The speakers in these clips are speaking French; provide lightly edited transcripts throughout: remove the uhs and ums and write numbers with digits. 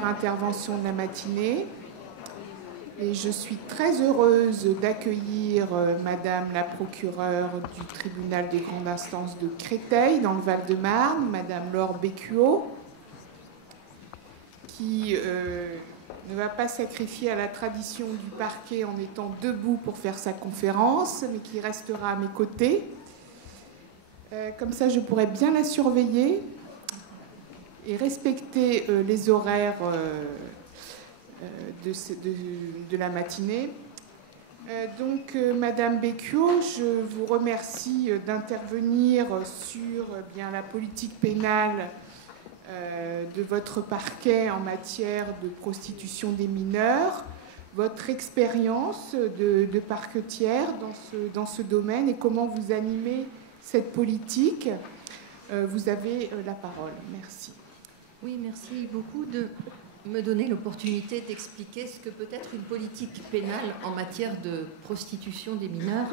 première intervention de la matinée. Et je suis très heureuse d'accueillir Madame la procureure du tribunal des grandes instances de Créteil, dans le Val-de-Marne, Madame Laure Bécuot, qui ne va pas sacrifier à la tradition du parquet en étant debout pour faire sa conférence, mais qui restera à mes côtés. Comme ça, je pourrai bien la surveiller et respecter les horaires de la matinée. Donc, Madame Bécuot, je vous remercie d'intervenir sur la politique pénale de votre parquet en matière de prostitution des mineurs, votre expérience de parquetière dans ce domaine et comment vous animez cette politique. Vous avez la parole. Merci. Oui, merci beaucoup de me donner l'opportunité d'expliquer ce que peut être une politique pénale en matière de prostitution des mineurs.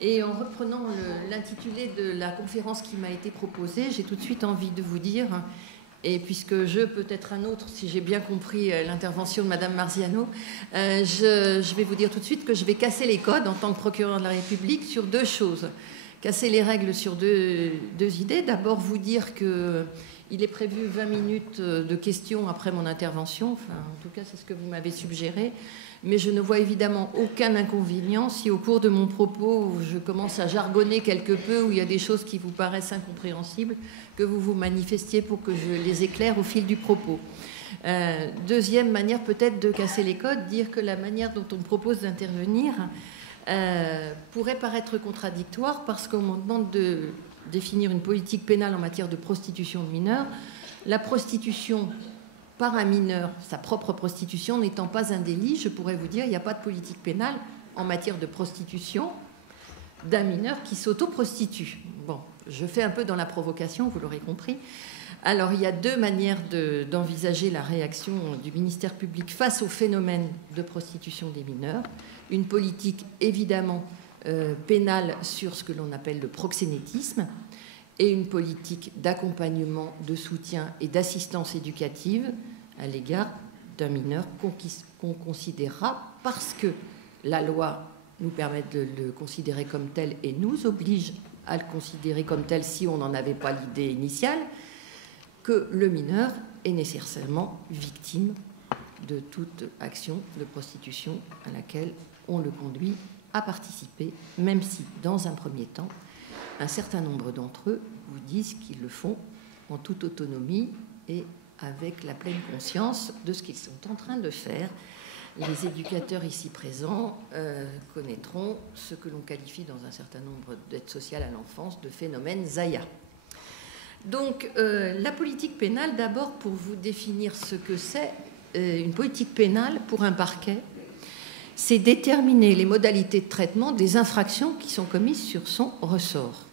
Et en reprenant l'intitulé de la conférence qui m'a été proposée, j'ai tout de suite envie de vous dire, et puisque peut-être un autre, si j'ai bien compris l'intervention de Madame Marziano, je vais vous dire tout de suite que je vais casser les codes en tant que procureur de la République sur deux choses. Casser les règles sur deux idées. D'abord, vous dire qu'il est prévu 20 minutes de questions après mon intervention. Enfin, en tout cas, c'est ce que vous m'avez suggéré. Mais je ne vois évidemment aucun inconvénient si au cours de mon propos, je commence à jargonner quelque peu, où il y a des choses qui vous paraissent incompréhensibles, que vous vous manifestiez pour que je les éclaire au fil du propos. Deuxième manière peut-être de casser les codes, dire que la manière dont on me propose d'intervenir pourrait paraître contradictoire parce qu'on me demande de définir une politique pénale en matière de prostitution de mineurs. La prostitution par un mineur, sa propre prostitution n'étant pas un délit, je pourrais vous dire qu'il n'y a pas de politique pénale en matière de prostitution d'un mineur qui s'auto-prostitue. Bon, je fais un peu dans la provocation, vous l'aurez compris. Alors, il y a deux manières d'envisager la réaction du ministère public face au phénomène de prostitution des mineurs. Une politique évidemment pénale sur ce que l'on appelle le proxénétisme et une politique d'accompagnement, de soutien et d'assistance éducative à l'égard d'un mineur qu'on considérera, parce que la loi nous permet de le considérer comme tel et nous oblige à le considérer comme tel si on n'en avait pas l'idée initiale, que le mineur est nécessairement victime de toute action de prostitution à laquelle on le conduit à participer, même si, dans un premier temps, un certain nombre d'entre eux vous disent qu'ils le font en toute autonomie et avec la pleine conscience de ce qu'ils sont en train de faire. Les éducateurs ici présents connaîtront ce que l'on qualifie dans un certain nombre d'aides sociales à l'enfance de phénomène Zaya. Donc, la politique pénale, d'abord, pour vous définir ce que c'est une politique pénale pour un parquet, c'est déterminer les modalités de traitement des infractions qui sont commises sur son ressort.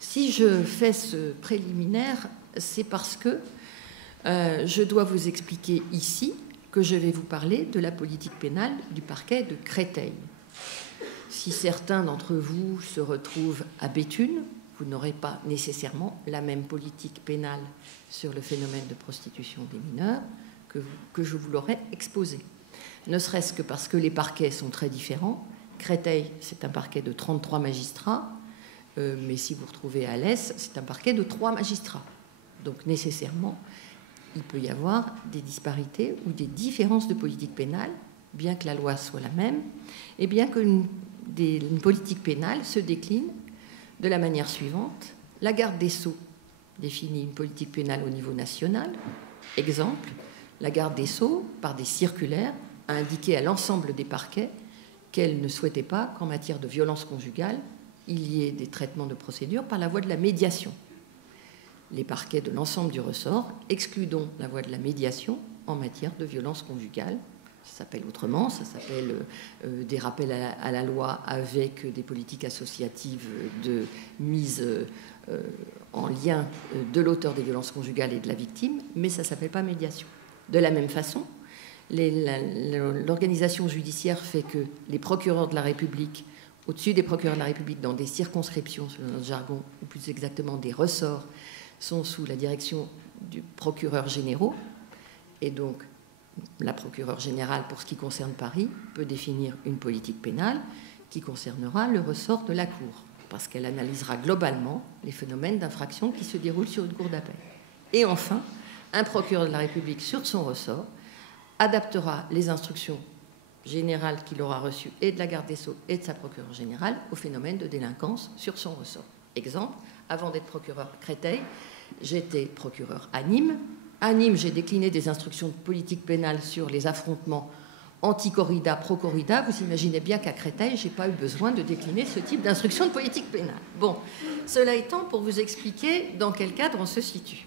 Si je fais ce préliminaire, c'est parce que je dois vous expliquer ici que je vais vous parler de la politique pénale du parquet de Créteil. Si certains d'entre vous se retrouvent à Béthune, vous n'aurez pas nécessairement la même politique pénale sur le phénomène de prostitution des mineurs que je vous l'aurais exposé. Ne serait-ce que parce que les parquets sont très différents. Créteil, c'est un parquet de 33 magistrats, mais si vous retrouvez Alès, c'est un parquet de 3 magistrats. Donc nécessairement, il peut y avoir des disparités ou des différences de politique pénale, bien que la loi soit la même, et bien qu'une politique pénale se décline de la manière suivante. La garde des Sceaux définit une politique pénale au niveau national. Exemple, la garde des Sceaux, par des circulaires, a indiqué à l'ensemble des parquets qu'elle ne souhaitait pas qu'en matière de violence conjugale, il y ait des traitements de procédure par la voie de la médiation. Les parquets de l'ensemble du ressort excluent donc la voie de la médiation en matière de violence conjugale. Ça s'appelle autrement, ça s'appelle des rappels à la loi avec des politiques associatives de mise en lien de l'auteur des violences conjugales et de la victime, mais ça ne s'appelle pas médiation. De la même façon, l'organisation judiciaire fait que les procureurs de la République, au-dessus des procureurs de la République, dans des circonscriptions, selon notre jargon, ou plus exactement des ressorts, sont sous la direction du procureur général, Et donc, la procureure générale, pour ce qui concerne Paris, peut définir une politique pénale qui concernera le ressort de la Cour, parce qu'elle analysera globalement les phénomènes d'infraction qui se déroulent sur une cour d'appel. Et enfin, un procureur de la République, sur son ressort, adaptera les instructions générales qu'il aura reçues et de la garde des Sceaux et de sa procureure générale au phénomène de délinquance sur son ressort. Exemple, avant d'être procureur à Créteil, j'étais procureur à Nîmes. À Nîmes, j'ai décliné des instructions de politique pénale sur les affrontements anti-corrida, pro-corrida. Vous imaginez bien qu'à Créteil, je n'ai pas eu besoin de décliner ce type d'instruction de politique pénale. Bon, cela étant, pour vous expliquer dans quel cadre on se situe.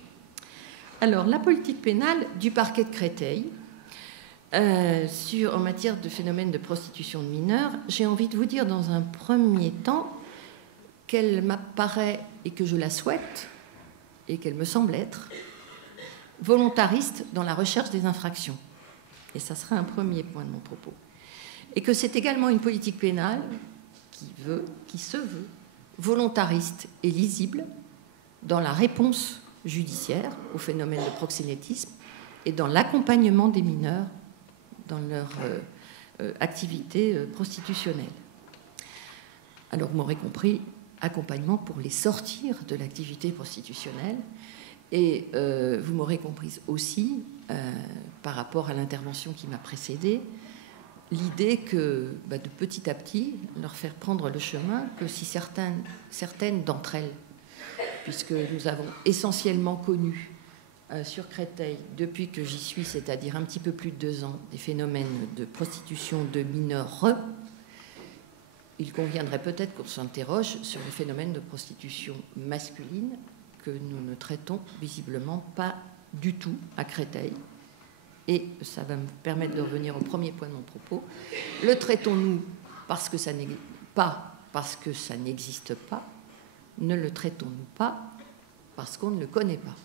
Alors, la politique pénale du parquet de Créteil, en matière de phénomène de prostitution de mineurs, j'ai envie de vous dire dans un premier temps qu'elle m'apparaît, et que je la souhaite, et qu'elle me semble être, volontariste dans la recherche des infractions. Et ça sera un premier point de mon propos. Et que c'est également une politique pénale qui se veut volontariste et lisible dans la réponse judiciaire au phénomène de proxénétisme et dans l'accompagnement des mineurs dans leur activité prostitutionnelle. Alors, vous m'aurez compris, accompagnement pour les sortir de l'activité prostitutionnelle. Et vous m'aurez comprise aussi, par rapport à l'intervention qui m'a précédée, l'idée que, de petit à petit, leur faire prendre le chemin que si certaines d'entre elles, puisque nous avons essentiellement connu sur Créteil, depuis que j'y suis, c'est-à-dire un petit peu plus de 2 ans, des phénomènes de prostitution de mineurs, il conviendrait peut-être qu'on s'interroge sur les phénomènes de prostitution masculine que nous ne traitons visiblement pas du tout à Créteil. Et ça va me permettre de revenir au premier point de mon propos. Le traitons-nous parce que ça n'existe pas, parce que ça n'existe pas? Ne le traitons-nous pas parce qu'on ne le connaît pas?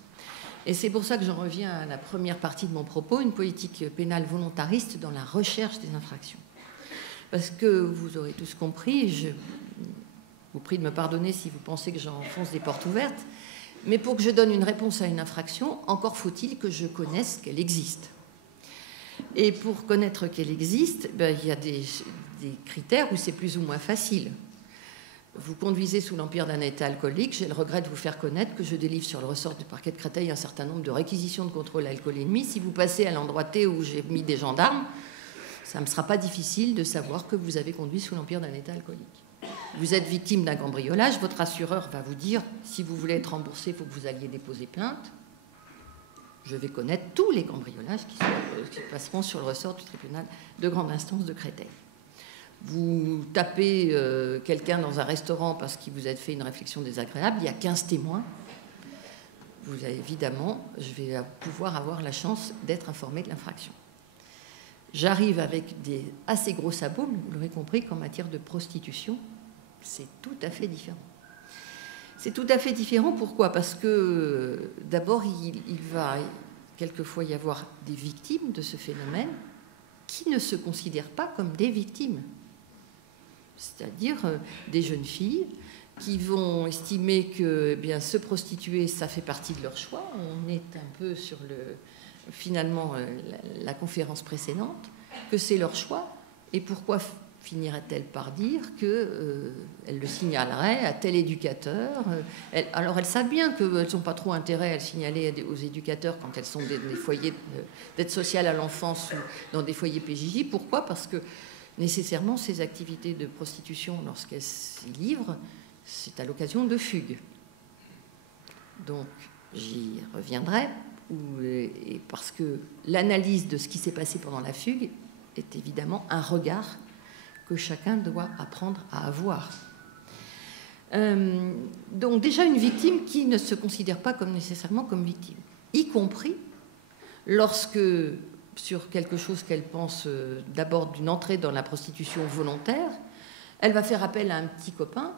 Et c'est pour ça que j'en reviens à la première partie de mon propos, une politique pénale volontariste dans la recherche des infractions. Parce que vous aurez tous compris, je vous prie de me pardonner si vous pensez que j'enfonce des portes ouvertes, mais pour que je donne une réponse à une infraction, encore faut-il que je connaisse qu'elle existe. Et pour connaître qu'elle existe, il y a des critères où c'est plus ou moins facile. Vous conduisez sous l'empire d'un état alcoolique, j'ai le regret de vous faire connaître que je délivre sur le ressort du parquet de Créteil un certain nombre de réquisitions de contrôle alcoolémie. Si vous passez à l'endroit T où j'ai mis des gendarmes, ça ne me sera pas difficile de savoir que vous avez conduit sous l'empire d'un état alcoolique. Vous êtes victime d'un cambriolage, votre assureur va vous dire, si vous voulez être remboursé, il faut que vous alliez déposer plainte. Je vais connaître tous les cambriolages qui passeront sur le ressort du tribunal de grande instance de Créteil. Vous tapez quelqu'un dans un restaurant parce qu'il vous a fait une réflexion désagréable, il y a 15 témoins. Vous avez, évidemment, je vais pouvoir avoir la chance d'être informé de l'infraction. J'arrive avec des assez gros sabots, mais vous l'aurez compris qu'en matière de prostitution, c'est tout à fait différent. C'est tout à fait différent, pourquoi? Parce que d'abord, il va quelquefois y avoir des victimes de ce phénomène qui ne se considèrent pas comme des victimes. C'est-à-dire des jeunes filles qui vont estimer que se prostituer, ça fait partie de leur choix. On est un peu sur finalement la conférence précédente, que c'est leur choix. Et pourquoi finirait-elle par dire qu'elle le signalerait à tel éducateur? Alors elles savent bien qu'elles n'ont pas trop intérêt à le signaler aux éducateurs quand elles sont des foyers d'aide sociale à l'enfance ou dans des foyers PJJ. Pourquoi? Parce que nécessairement ces activités de prostitution, lorsqu'elles s'y livrent, c'est à l'occasion de fugues. Donc j'y reviendrai, parce que l'analyse de ce qui s'est passé pendant la fugue est évidemment un regard que chacun doit apprendre à avoir. Donc déjà une victime qui ne se considère pas nécessairement comme victime, y compris lorsque, sur quelque chose qu'elle pense d'abord d'une entrée dans la prostitution volontaire, elle va faire appel à un petit copain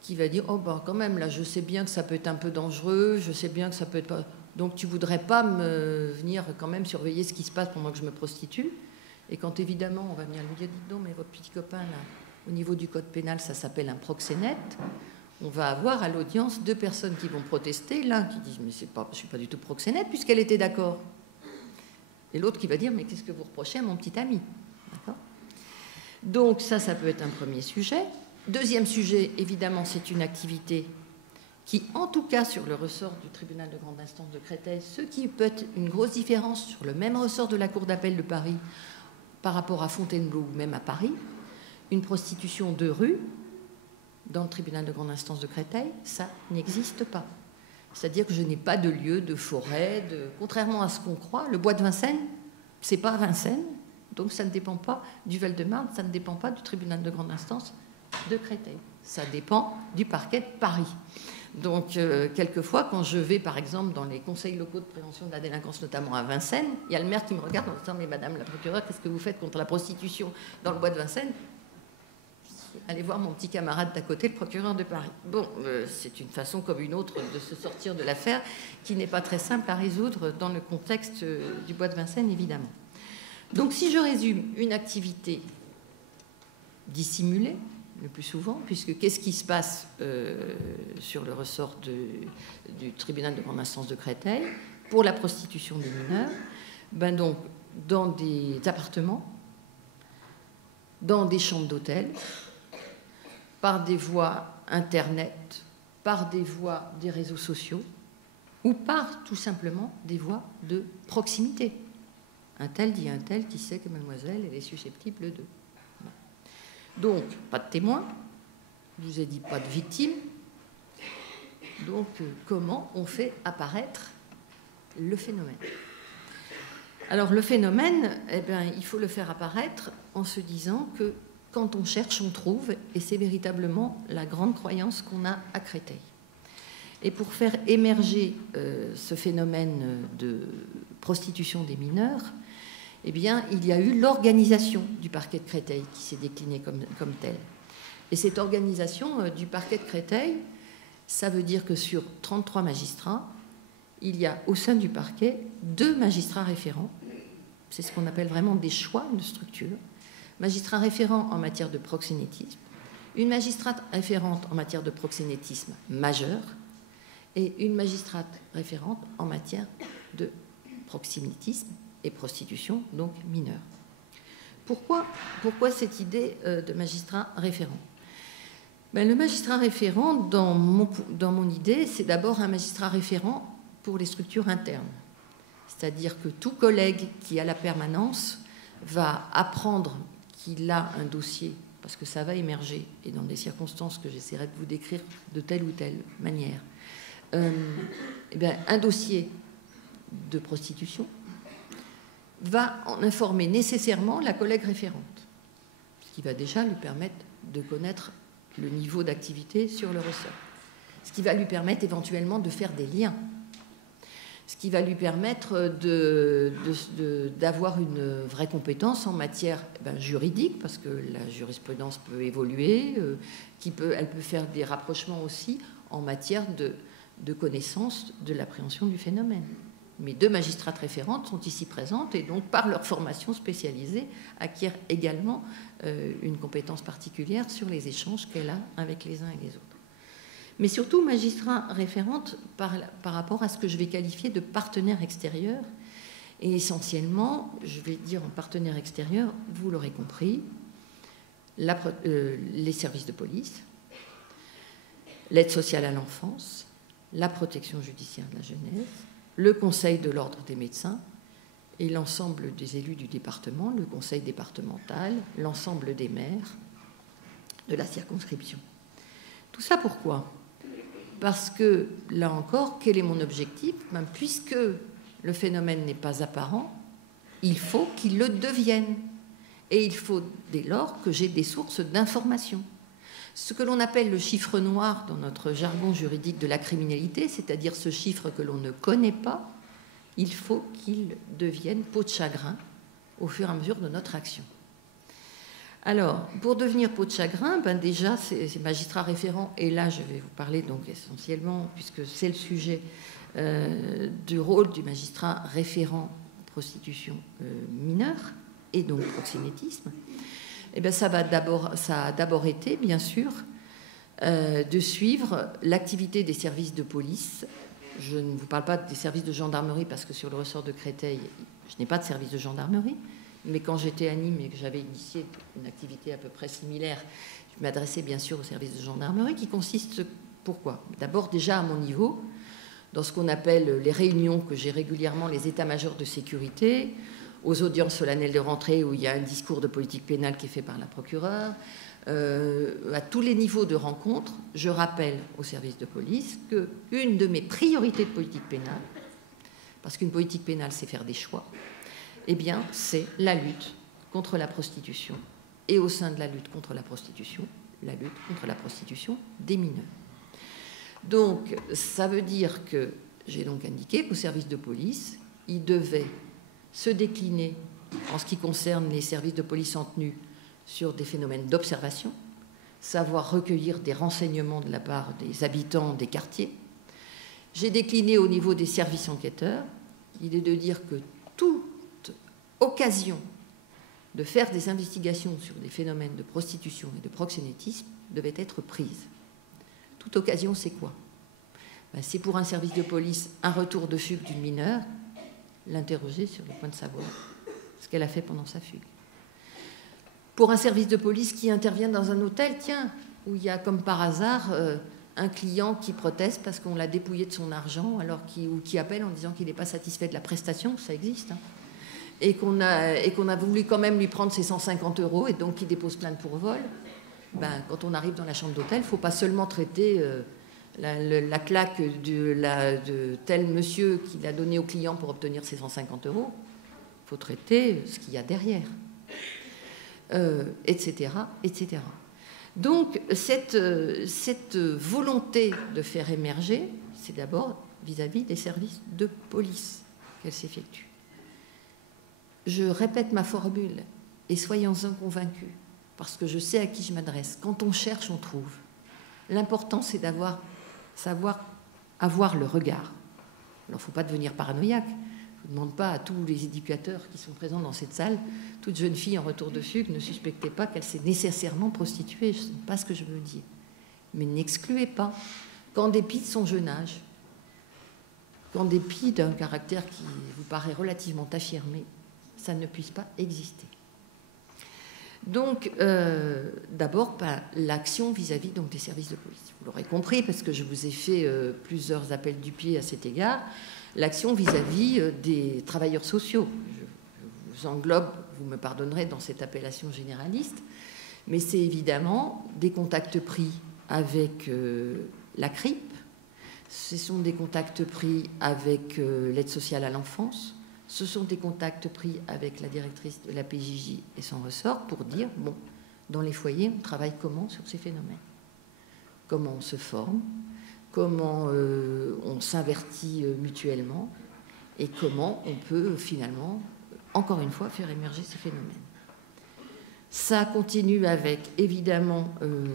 qui va dire « Oh quand même, là, je sais bien que ça peut être un peu dangereux, je sais bien que ça peut être pas... Donc tu voudrais pas venir quand même surveiller ce qui se passe pendant que je me prostitue ?» Et quand évidemment on va venir lui dire « Dites donc, mais votre petit copain là, au niveau du code pénal, ça s'appelle un proxénète », on va avoir à l'audience 2 personnes qui vont protester, l'un qui dit « Mais je ne suis pas du tout proxénète puisqu'elle était d'accord ». Et l'autre qui va dire, mais qu'est-ce que vous reprochez à mon petit ami? D'accord? Donc ça peut être un premier sujet. Deuxième sujet, évidemment, c'est une activité qui, en tout cas sur le ressort du tribunal de grande instance de Créteil, ce qui peut être une grosse différence sur le même ressort de la Cour d'appel de Paris par rapport à Fontainebleau ou même à Paris, une prostitution de rue dans le tribunal de grande instance de Créteil, ça n'existe pas. C'est-à-dire que je n'ai pas de lieu, de forêt, contrairement à ce qu'on croit, le bois de Vincennes, c'est pas à Vincennes, donc ça ne dépend pas du Val-de-Marne, ça ne dépend pas du tribunal de grande instance de Créteil. Ça dépend du parquet de Paris. Donc, quelquefois, quand je vais, par exemple, dans les conseils locaux de prévention de la délinquance, notamment à Vincennes, il y a le maire qui me regarde en disant « Mais madame la procureure, qu'est-ce que vous faites contre la prostitution dans le bois de Vincennes ?» Allez voir mon petit camarade d'à côté, le procureur de Paris. Bon, c'est une façon comme une autre de se sortir de l'affaire qui n'est pas très simple à résoudre dans le contexte du bois de Vincennes, évidemment. Donc, si je résume, une activité dissimulée, le plus souvent, puisque qu'est-ce qui se passe sur le ressort du tribunal de grande instance de Créteil pour la prostitution des mineurs? Donc, dans des appartements, dans des chambres d'hôtel, par des voies Internet, par des voies des réseaux sociaux, ou par tout simplement des voies de proximité. Un tel dit un tel qui sait que mademoiselle, elle est susceptible de... Donc, pas de témoins, je vous ai dit pas de victimes. Donc, comment on fait apparaître le phénomène? Alors, le phénomène, il faut le faire apparaître en se disant que quand on cherche, on trouve, et c'est véritablement la grande croyance qu'on a à Créteil. Et pour faire émerger ce phénomène de prostitution des mineurs, il y a eu l'organisation du parquet de Créteil qui s'est déclinée comme telle. Et cette organisation du parquet de Créteil, ça veut dire que sur 33 magistrats, il y a au sein du parquet 2 magistrats référents. C'est ce qu'on appelle vraiment des choix de structure. Magistrat référent en matière de proxénétisme, une magistrate référente en matière de proxénétisme majeur et une magistrate référente en matière de proxénétisme et prostitution, donc mineure. Pourquoi cette idée de magistrat référent? Le magistrat référent, dans mon idée, c'est d'abord un magistrat référent pour les structures internes. C'est-à-dire que tout collègue qui a la permanence va apprendre qu'il a un dossier, parce que ça va émerger, et dans des circonstances que j'essaierai de vous décrire de telle ou telle manière, un dossier de prostitution va en informer nécessairement la collègue référente, ce qui va déjà lui permettre de connaître le niveau d'activité sur le ressort, ce qui va lui permettre éventuellement de faire des liens, ce qui va lui permettre d'avoir une vraie compétence en matière juridique, parce que la jurisprudence peut évoluer, elle peut faire des rapprochements aussi en matière de connaissance de l'appréhension du phénomène. Mes 2 magistrates référentes sont ici présentes et donc, par leur formation spécialisée, acquièrent également une compétence particulière sur les échanges qu'elle a avec les uns et les autres. Mais surtout, magistrat référente par rapport à ce que je vais qualifier de partenaire extérieur. Et essentiellement, je vais dire en partenaire extérieur, vous l'aurez compris, les services de police, l'aide sociale à l'enfance, la protection judiciaire de la jeunesse, le conseil de l'ordre des médecins et l'ensemble des élus du département, le conseil départemental, l'ensemble des maires de la circonscription. Tout ça pourquoi? Parce que, là encore, quel est mon objectif? Puisque le phénomène n'est pas apparent, il faut qu'il le devienne. Et il faut dès lors que j'ai des sources d'information. Ce que l'on appelle le chiffre noir dans notre jargon juridique de la criminalité, c'est-à-dire ce chiffre que l'on ne connaît pas, il faut qu'il devienne peau de chagrin au fur et à mesure de notre action. Alors, pour devenir peau de chagrin, déjà, ces magistrats référents, et là, je vais vous parler donc essentiellement, puisque c'est le sujet du rôle du magistrat référent prostitution mineure et donc proxénétisme, ça a d'abord été, bien sûr, de suivre l'activité des services de police. Je ne vous parle pas des services de gendarmerie, parce que sur le ressort de Créteil, Je n'ai pas de service de gendarmerie, mais quand j'étais à Nîmes et que j'avais initié une activité à peu près similaire, je m'adressais bien sûr au service de gendarmerie qui consiste, pourquoi? D'abord déjà à mon niveau, dans ce qu'on appelle les réunions que j'ai régulièrement, les états-majors de sécurité, aux audiences solennelles de rentrée où il y a un discours de politique pénale qui est fait par la procureure, à tous les niveaux de rencontre, je rappelle au service de police qu'une de mes priorités de politique pénale, parce qu'une politique pénale c'est faire des choix, eh bien c'est la lutte contre la prostitution. Et au sein de la lutte contre la prostitution des mineurs. Donc, ça veut dire que j'ai donc indiqué qu'au service de police, il devait se décliner en ce qui concerne les services de police en tenue sur des phénomènes d'observation, savoir recueillir des renseignements de la part des habitants des quartiers. J'ai décliné au niveau des services enquêteurs. Il est de dire que toute occasion de faire des investigations sur des phénomènes de prostitution et de proxénétisme devait être prise. Toute occasion, c'est quoi? C'est pour un service de police un retour de fugue d'une mineure, l'interroger sur le point de savoir ce qu'elle a fait pendant sa fugue. Pour un service de police qui intervient dans un hôtel, tiens, où il y a comme par hasard un client qui proteste parce qu'on l'a dépouillé de son argent, ou qui appelle en disant qu'il n'est pas satisfait de la prestation, ça existe, hein, et qu'on a voulu quand même lui prendre ses 150 € et donc il dépose plainte pour vol. Quand on arrive dans la chambre d'hôtel, il ne faut pas seulement traiter la claque de tel monsieur qui l'a donné au client pour obtenir ses 150 €. Il faut traiter ce qu'il y a derrière, etc., etc. Donc, cette volonté de faire émerger, c'est d'abord vis-à-vis des services de police qu'elle s'effectue. Je répète ma formule, et soyons-en convaincus, parce que je sais à qui je m'adresse. Quand on cherche, on trouve. L'important, c'est savoir avoir le regard. Alors, il ne faut pas devenir paranoïaque. Je ne demande pas à tous les éducateurs qui sont présents dans cette salle, toute jeune fille en retour de fugue, ne suspectez pas qu'elle s'est nécessairement prostituée. Ce n'est pas ce que je veux dire. Mais n'excluez pas qu'en dépit de son jeune âge, qu'en dépit d'un caractère qui vous paraît relativement affirmé, ça ne puisse pas exister. Donc, d'abord, l'action vis-à-vis donc, des services de police. Vous l'aurez compris, parce que je vous ai fait plusieurs appels du pied à cet égard, l'action vis-à-vis des travailleurs sociaux. Je vous englobe, vous me pardonnerez, dans cette appellation généraliste, mais c'est évidemment des contacts pris avec la CRIP, ce sont des contacts pris avec l'aide sociale à l'enfance, ce sont des contacts pris avec la directrice de la PJJ et son ressort pour dire, bon, dans les foyers, on travaille comment sur ces phénomènes? Comment on se forme? Comment on s'avertit mutuellement? Et comment on peut finalement, encore une fois, faire émerger ces phénomènes? Ça continue avec, évidemment,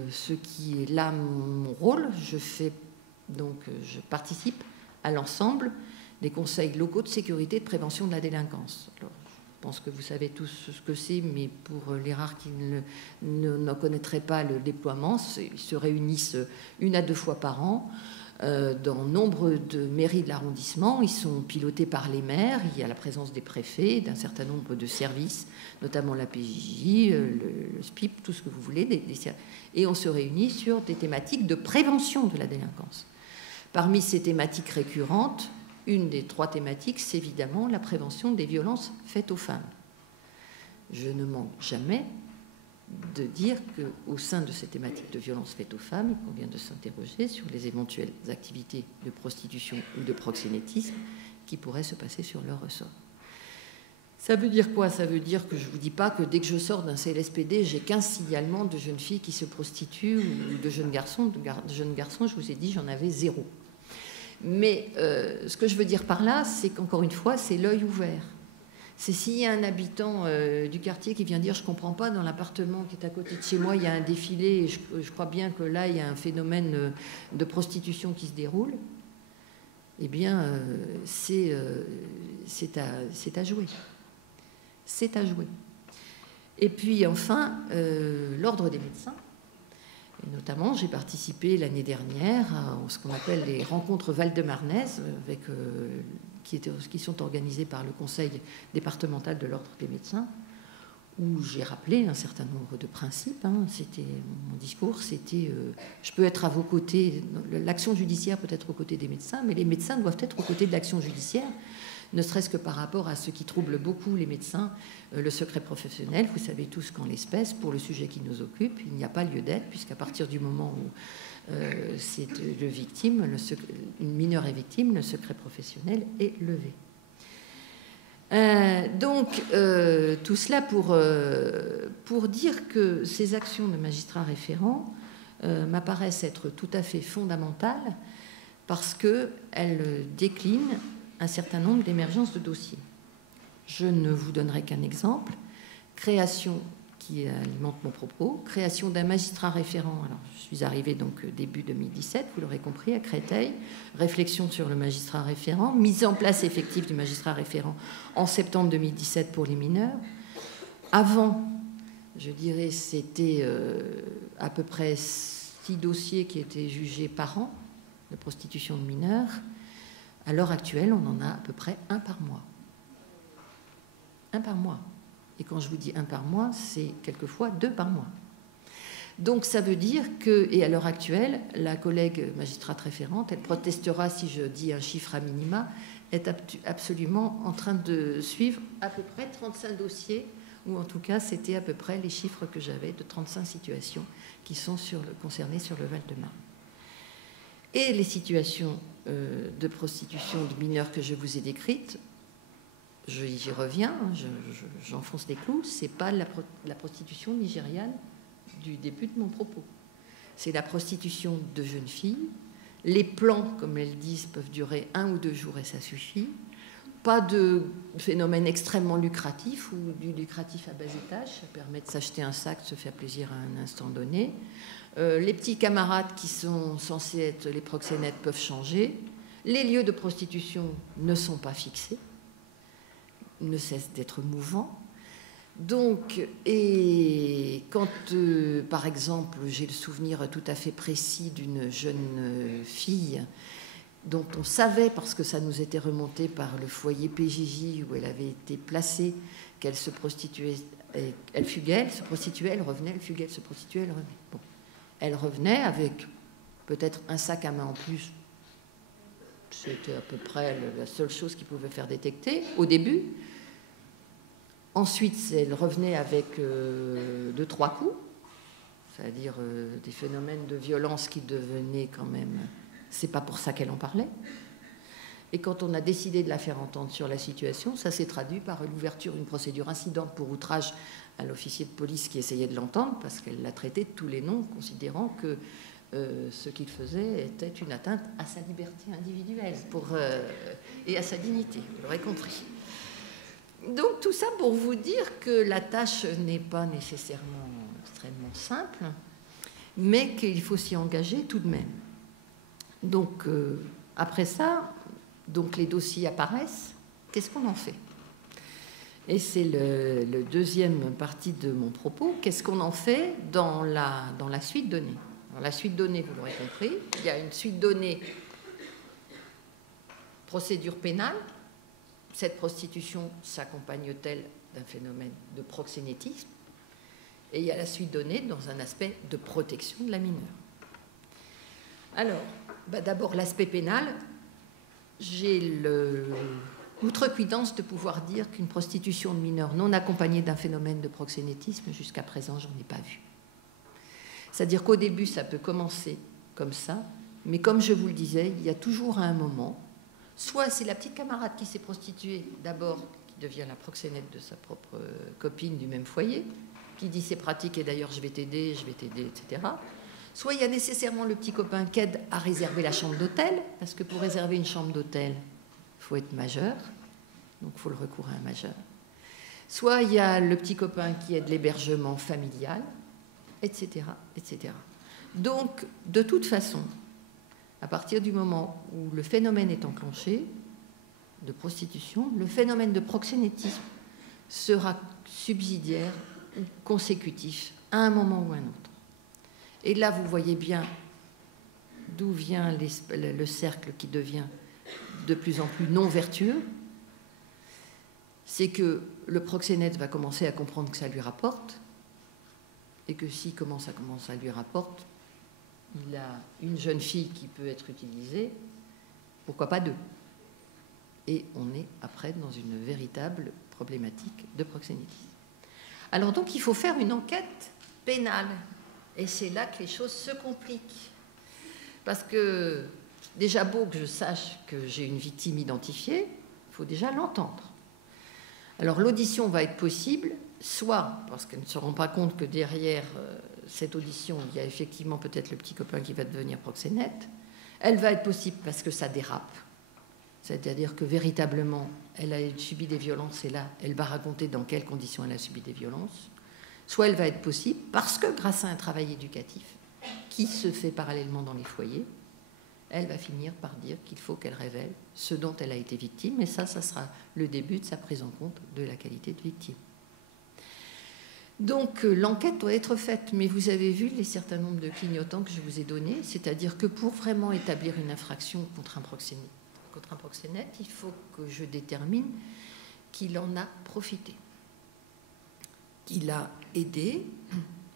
ce qui est là mon rôle. Je participe à l'ensemble des conseils locaux de sécurité et de prévention de la délinquance. Alors, je pense que vous savez tous ce que c'est, mais pour les rares qui ne connaîtraient pas le déploiement, ils se réunissent 1 à 2 fois par an dans nombre de mairies de l'arrondissement. Ils sont pilotés par les maires, il y a la présence des préfets, d'un certain nombre de services, notamment la PJJ, le SPIP, tout ce que vous voulez, et on se réunit sur des thématiques de prévention de la délinquance. Parmi ces thématiques récurrentes, une des 3 thématiques, c'est évidemment la prévention des violences faites aux femmes. Je ne manque jamais de dire qu'au sein de ces thématiques de violences faites aux femmes, il convient de s'interroger sur les éventuelles activités de prostitution ou de proxénétisme qui pourraient se passer sur leur ressort. Ça veut dire quoi? Ça veut dire que je ne vous dis pas que dès que je sors d'un CLSPD, j'ai 15 signalements de jeunes filles qui se prostituent ou de jeunes garçons. De jeunes garçons, je vous ai dit, j'en avais 0. Mais ce que je veux dire par là, c'est qu'encore une fois, c'est l'œil ouvert. C'est s'il y a un habitant du quartier qui vient dire « je ne comprends pas, dans l'appartement qui est à côté de chez moi, il y a un défilé, et je crois bien que là, il y a un phénomène de prostitution qui se déroule », eh bien, c'est à jouer. C'est à jouer. Et puis, enfin, l'ordre des médecins. Et notamment, j'ai participé l'année dernière à ce qu'on appelle les rencontres Val-de-Marnaises, qui sont organisées par le Conseil départemental de l'Ordre des médecins, où j'ai rappelé un certain nombre de principes. C'était mon discours, c'était je peux être à vos côtés, l'action judiciaire peut être aux côtés des médecins, mais les médecins doivent être aux côtés de l'action judiciaire, ne serait-ce que par rapport à ce qui trouble beaucoup les médecins, le secret professionnel. Vous savez tous qu'en l'espèce, pour le sujet qui nous occupe, il n'y a pas lieu d'être, puisqu'à partir du moment où c'est le victime, une mineure est victime, le secret professionnel est levé. Tout cela pour dire que ces actions de magistrats référents m'apparaissent être tout à fait fondamentales parce qu'elles déclinent un certain nombre d'émergences de dossiers. Je ne vous donnerai qu'un exemple. Création, qui alimente mon propos, création d'un magistrat référent. Alors, je suis arrivée donc début 2017, vous l'aurez compris, à Créteil. Réflexion sur le magistrat référent, mise en place effective du magistrat référent en septembre 2017 pour les mineurs. Avant, je dirais, c'était à peu près 6 dossiers qui étaient jugés par an de prostitution de mineurs. À l'heure actuelle, on en a à peu près 1 par mois. 1 par mois. Et quand je vous dis 1 par mois, c'est quelquefois 2 par mois. Donc ça veut dire que, et à l'heure actuelle, la collègue magistrate référente, elle protestera si je dis un chiffre à minima, est absolument en train de suivre à peu près 35 dossiers, ou en tout cas c'était à peu près les chiffres que j'avais de 35 situations qui sont concernées sur le Val-de-Marne. Et les situations de prostitution de mineurs que je vous ai décrites, j'y reviens, j'enfonce des clous, ce n'est pas la prostitution nigériane du début de mon propos. C'est la prostitution de jeunes filles. Les plans, comme elles disent, peuvent durer 1 ou 2 jours et ça suffit. Pas de phénomène extrêmement lucratif ou du lucratif à bas étage. Ça permet de s'acheter un sac, de se faire plaisir à un instant donné. Les petits camarades qui sont censés être les proxénètes peuvent changer. Les lieux de prostitution ne sont pas fixés, ne cessent d'être mouvants. Donc, et quand, par exemple, j'ai le souvenir tout à fait précis d'une jeune fille dont on savait, parce que ça nous était remonté par le foyer PJJ où elle avait été placée, qu'elle se prostituait, elle fuguait, elle se prostituait, elle revenait, elle fuguait, elle se prostituait, elle revenait. Bon. Elle revenait avec peut-être un sac à main en plus. C'était à peu près la seule chose qui pouvait faire détecter au début. Ensuite, elle revenait avec 2-3 coups, c'est-à-dire des phénomènes de violence qui devenaient quand même... C'est pas pour ça qu'elle en parlait. Et quand on a décidé de la faire entendre sur la situation, ça s'est traduit par l'ouverture d'une procédure incidente pour outrage à l'officier de police qui essayait de l'entendre, parce qu'elle l'a traité de tous les noms, considérant que ce qu'il faisait était une atteinte à sa liberté individuelle et à sa dignité, vous l'aurez compris. Donc tout ça pour vous dire que la tâche n'est pas nécessairement extrêmement simple, mais qu'il faut s'y engager tout de même. Donc après ça, donc les dossiers apparaissent, qu'est-ce qu'on en fait? Et c'est le deuxième partie de mon propos, qu'est-ce qu'on en fait dans la suite donnée? Dans la suite donnée, vous l'aurez compris, il y a une suite donnée procédure pénale. Cette prostitution s'accompagne-t-elle d'un phénomène de proxénétisme? Et il y a la suite donnée dans un aspect de protection de la mineure. Alors, d'abord l'aspect pénal. J'ai l'outrecuidance de pouvoir dire qu'une prostitution de mineurs non accompagnée d'un phénomène de proxénétisme, jusqu'à présent, j'en ai pas vu. C'est-à-dire qu'au début, ça peut commencer comme ça, mais comme je vous le disais, il y a toujours un moment, soit c'est la petite camarade qui s'est prostituée d'abord, qui devient la proxénète de sa propre copine du même foyer, qui dit c'est pratique et d'ailleurs je vais t'aider, etc. Soit il y a nécessairement le petit copain qui aide à réserver la chambre d'hôtel, parce que pour réserver une chambre d'hôtel, il faut être majeur, donc il faut le recours à un majeur. Soit il y a le petit copain qui aide l'hébergement familial, etc., etc. Donc, de toute façon, à partir du moment où le phénomène est enclenché, de prostitution, le phénomène de proxénétisme sera subsidiaire ou consécutif à un moment ou à un autre. Et là, vous voyez bien d'où vient le cercle qui devient de plus en plus non vertueux, c'est que le proxénète va commencer à comprendre que ça lui rapporte, et que s'il commence à lui rapporte, il a une jeune fille qui peut être utilisée, pourquoi pas deux? Et on est après dans une véritable problématique de proxénétisme. Alors donc il faut faire une enquête pénale, et c'est là que les choses se compliquent. Parce que déjà beau que je sache que j'ai une victime identifiée, il faut déjà l'entendre. Alors l'audition va être possible, soit parce qu'elles ne se rendent pas compte que derrière cette audition, il y a effectivement peut-être le petit copain qui va devenir proxénète. Elle va être possible parce que ça dérape. C'est-à-dire que véritablement, elle a subi des violences et là, elle va raconter dans quelles conditions elle a subi des violences. Soit elle va être possible parce que grâce à un travail éducatif qui se fait parallèlement dans les foyers, elle va finir par dire qu'il faut qu'elle révèle ce dont elle a été victime. Et ça sera le début de sa prise en compte de la qualité de victime. Donc l'enquête doit être faite, mais vous avez vu les certains nombres de clignotants que je vous ai donnés, c'est-à-dire que pour vraiment établir une infraction contre un proxénète, il faut que je détermine qu'il en a profité, qu'il a aidé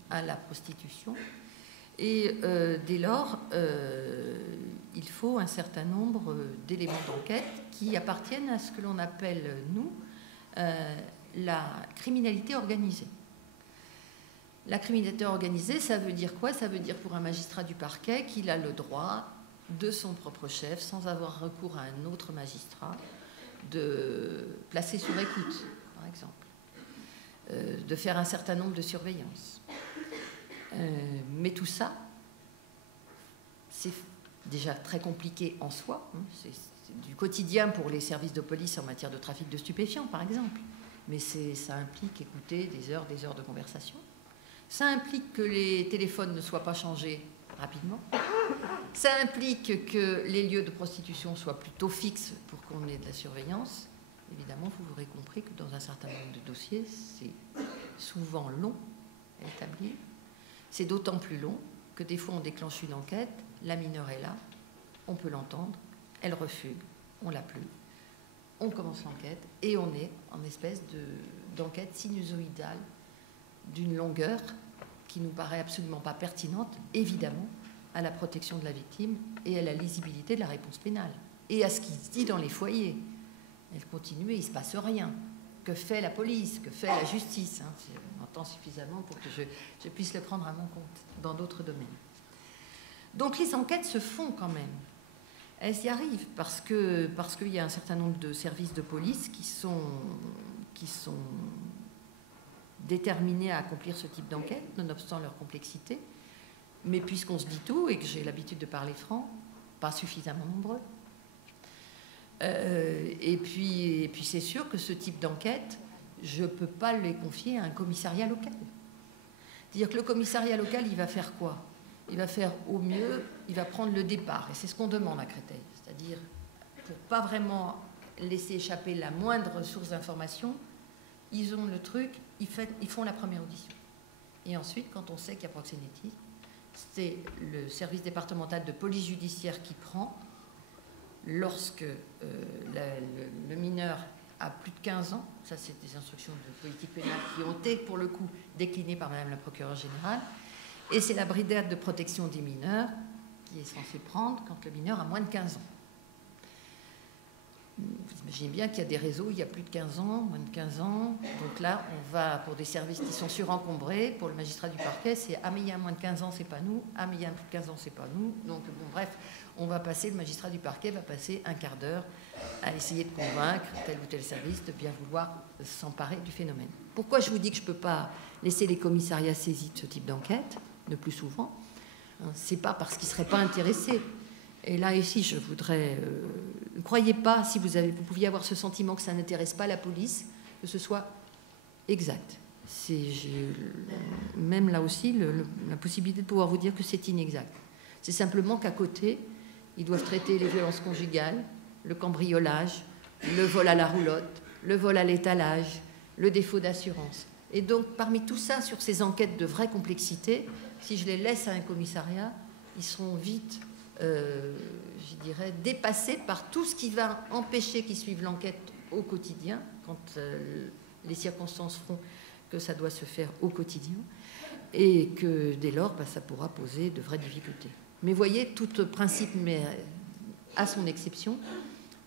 à la prostitution, et dès lors, il faut un certain nombre d'éléments d'enquête qui appartiennent à ce que l'on appelle, nous, la criminalité organisée. La criminalité organisée, ça veut dire quoi? Ça veut dire pour un magistrat du parquet qu'il a le droit de son propre chef, sans avoir recours à un autre magistrat, de placer sur écoute, par exemple, de faire un certain nombre de surveillances. Mais tout ça, c'est déjà très compliqué en soi. C'est du quotidien pour les services de police en matière de trafic de stupéfiants, par exemple. Mais ça implique écouter des heures de conversation. Ça implique que les téléphones ne soient pas changés rapidement. Ça implique que les lieux de prostitution soient plutôt fixes pour qu'on ait de la surveillance. Évidemment, vous aurez compris que dans un certain nombre de dossiers, c'est souvent long à établir. C'est d'autant plus long que des fois on déclenche une enquête, la mineure est là, on peut l'entendre, elle refugue, on l'a plus, on commence l'enquête et on est en espèce d'enquête sinusoïdale d'une longueur qui nous paraît absolument pas pertinente, évidemment, à la protection de la victime et à la lisibilité de la réponse pénale et à ce qui se dit dans les foyers. Elle continue et il ne se passe rien. Que fait la police? Que fait la justice? On entend suffisamment pour que je puisse le prendre à mon compte dans d'autres domaines. Donc les enquêtes se font quand même. Elles y arrivent parce qu'il y a un certain nombre de services de police qui sont déterminés à accomplir ce type d'enquête, nonobstant leur complexité. Mais puisqu'on se dit tout et que j'ai l'habitude de parler franc, pas suffisamment nombreux. Et puis c'est sûr que ce type d'enquête, je ne peux pas les confier à un commissariat local. C'est-à-dire que le commissariat local, il va faire quoi? Il va faire au mieux, il va prendre le départ. Et c'est ce qu'on demande à Créteil. C'est-à-dire, pour ne pas vraiment laisser échapper la moindre source d'information, ils ont le truc, ils font la première audition. Et ensuite, quand on sait qu'il y a proxénétisme, c'est le service départemental de police judiciaire qui prend, lorsque le mineur a plus de 15 ans, ça c'est des instructions de politique pénale qui ont été pour le coup déclinées par Madame la procureure générale, et c'est la brigade de protection des mineurs qui est censée prendre quand le mineur a moins de 15 ans. Vous imaginez bien qu'il y a des réseaux, il y a plus de 15 ans, moins de 15 ans. Donc là, on va pour des services qui sont surencombrés. Pour le magistrat du parquet, c'est « Ah, mais il y a moins de 15 ans, c'est pas nous. Ah, mais il y a plus de 15 ans, c'est pas nous. » Donc, bon, bref, le magistrat du parquet va passer un quart d'heure à essayer de convaincre tel ou tel service de bien vouloir s'emparer du phénomène. Pourquoi je vous dis que je ne peux pas laisser les commissariats saisis de ce type d'enquête, le plus souvent? C'est pas parce qu'ils ne seraient pas intéressés. Et là, ici, je voudrais... ne croyez pas, si vous pouviez avoir ce sentiment que ça n'intéresse pas la police, que ce soit exact. J'ai même là aussi la possibilité de pouvoir vous dire que c'est inexact. C'est simplement qu'à côté, ils doivent traiter les violences conjugales, le cambriolage, le vol à la roulotte, le vol à l'étalage, le défaut d'assurance. Et donc, parmi tout ça, sur ces enquêtes de vraie complexité, si je les laisse à un commissariat, ils seront vite je dirais, dépassés par tout ce qui va empêcher qu'ils suivent l'enquête au quotidien, quand les circonstances feront que ça doit se faire au quotidien, et que dès lors, ça pourra poser de vraies difficultés. Mais voyez, tout principe a son exception.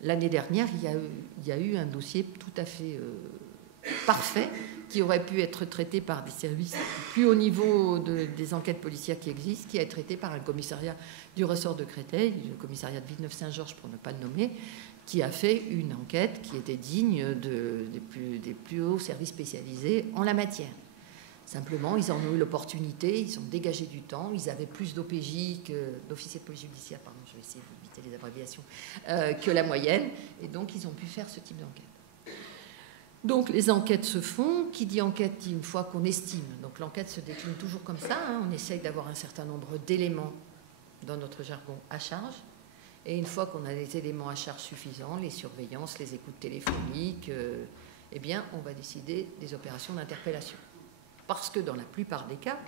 L'année dernière, il y a eu un dossier tout à fait parfait qui aurait pu être traité par des services plus haut niveau des enquêtes policières qui existent, qui a été traité par un commissariat du ressort de Créteil, le commissariat de Villeneuve-Saint-Georges pour ne pas le nommer, qui a fait une enquête qui était digne des plus hauts services spécialisés en la matière. Simplement, ils en ont eu l'opportunité, ils ont dégagé du temps, ils avaient plus d'OPJ, d'officiers de police judiciaire, pardon, je vais essayer d'éviter les abréviations, que la moyenne, et donc ils ont pu faire ce type d'enquête. Donc les enquêtes se font, qui dit enquête dit une fois qu'on estime, donc l'enquête se décline toujours comme ça, on essaye d'avoir un certain nombre d'éléments dans notre jargon à charge, et une fois qu'on a des éléments à charge suffisants, les surveillances, les écoutes téléphoniques, eh bien on va décider des opérations d'interpellation. Parce que dans la plupart des cas,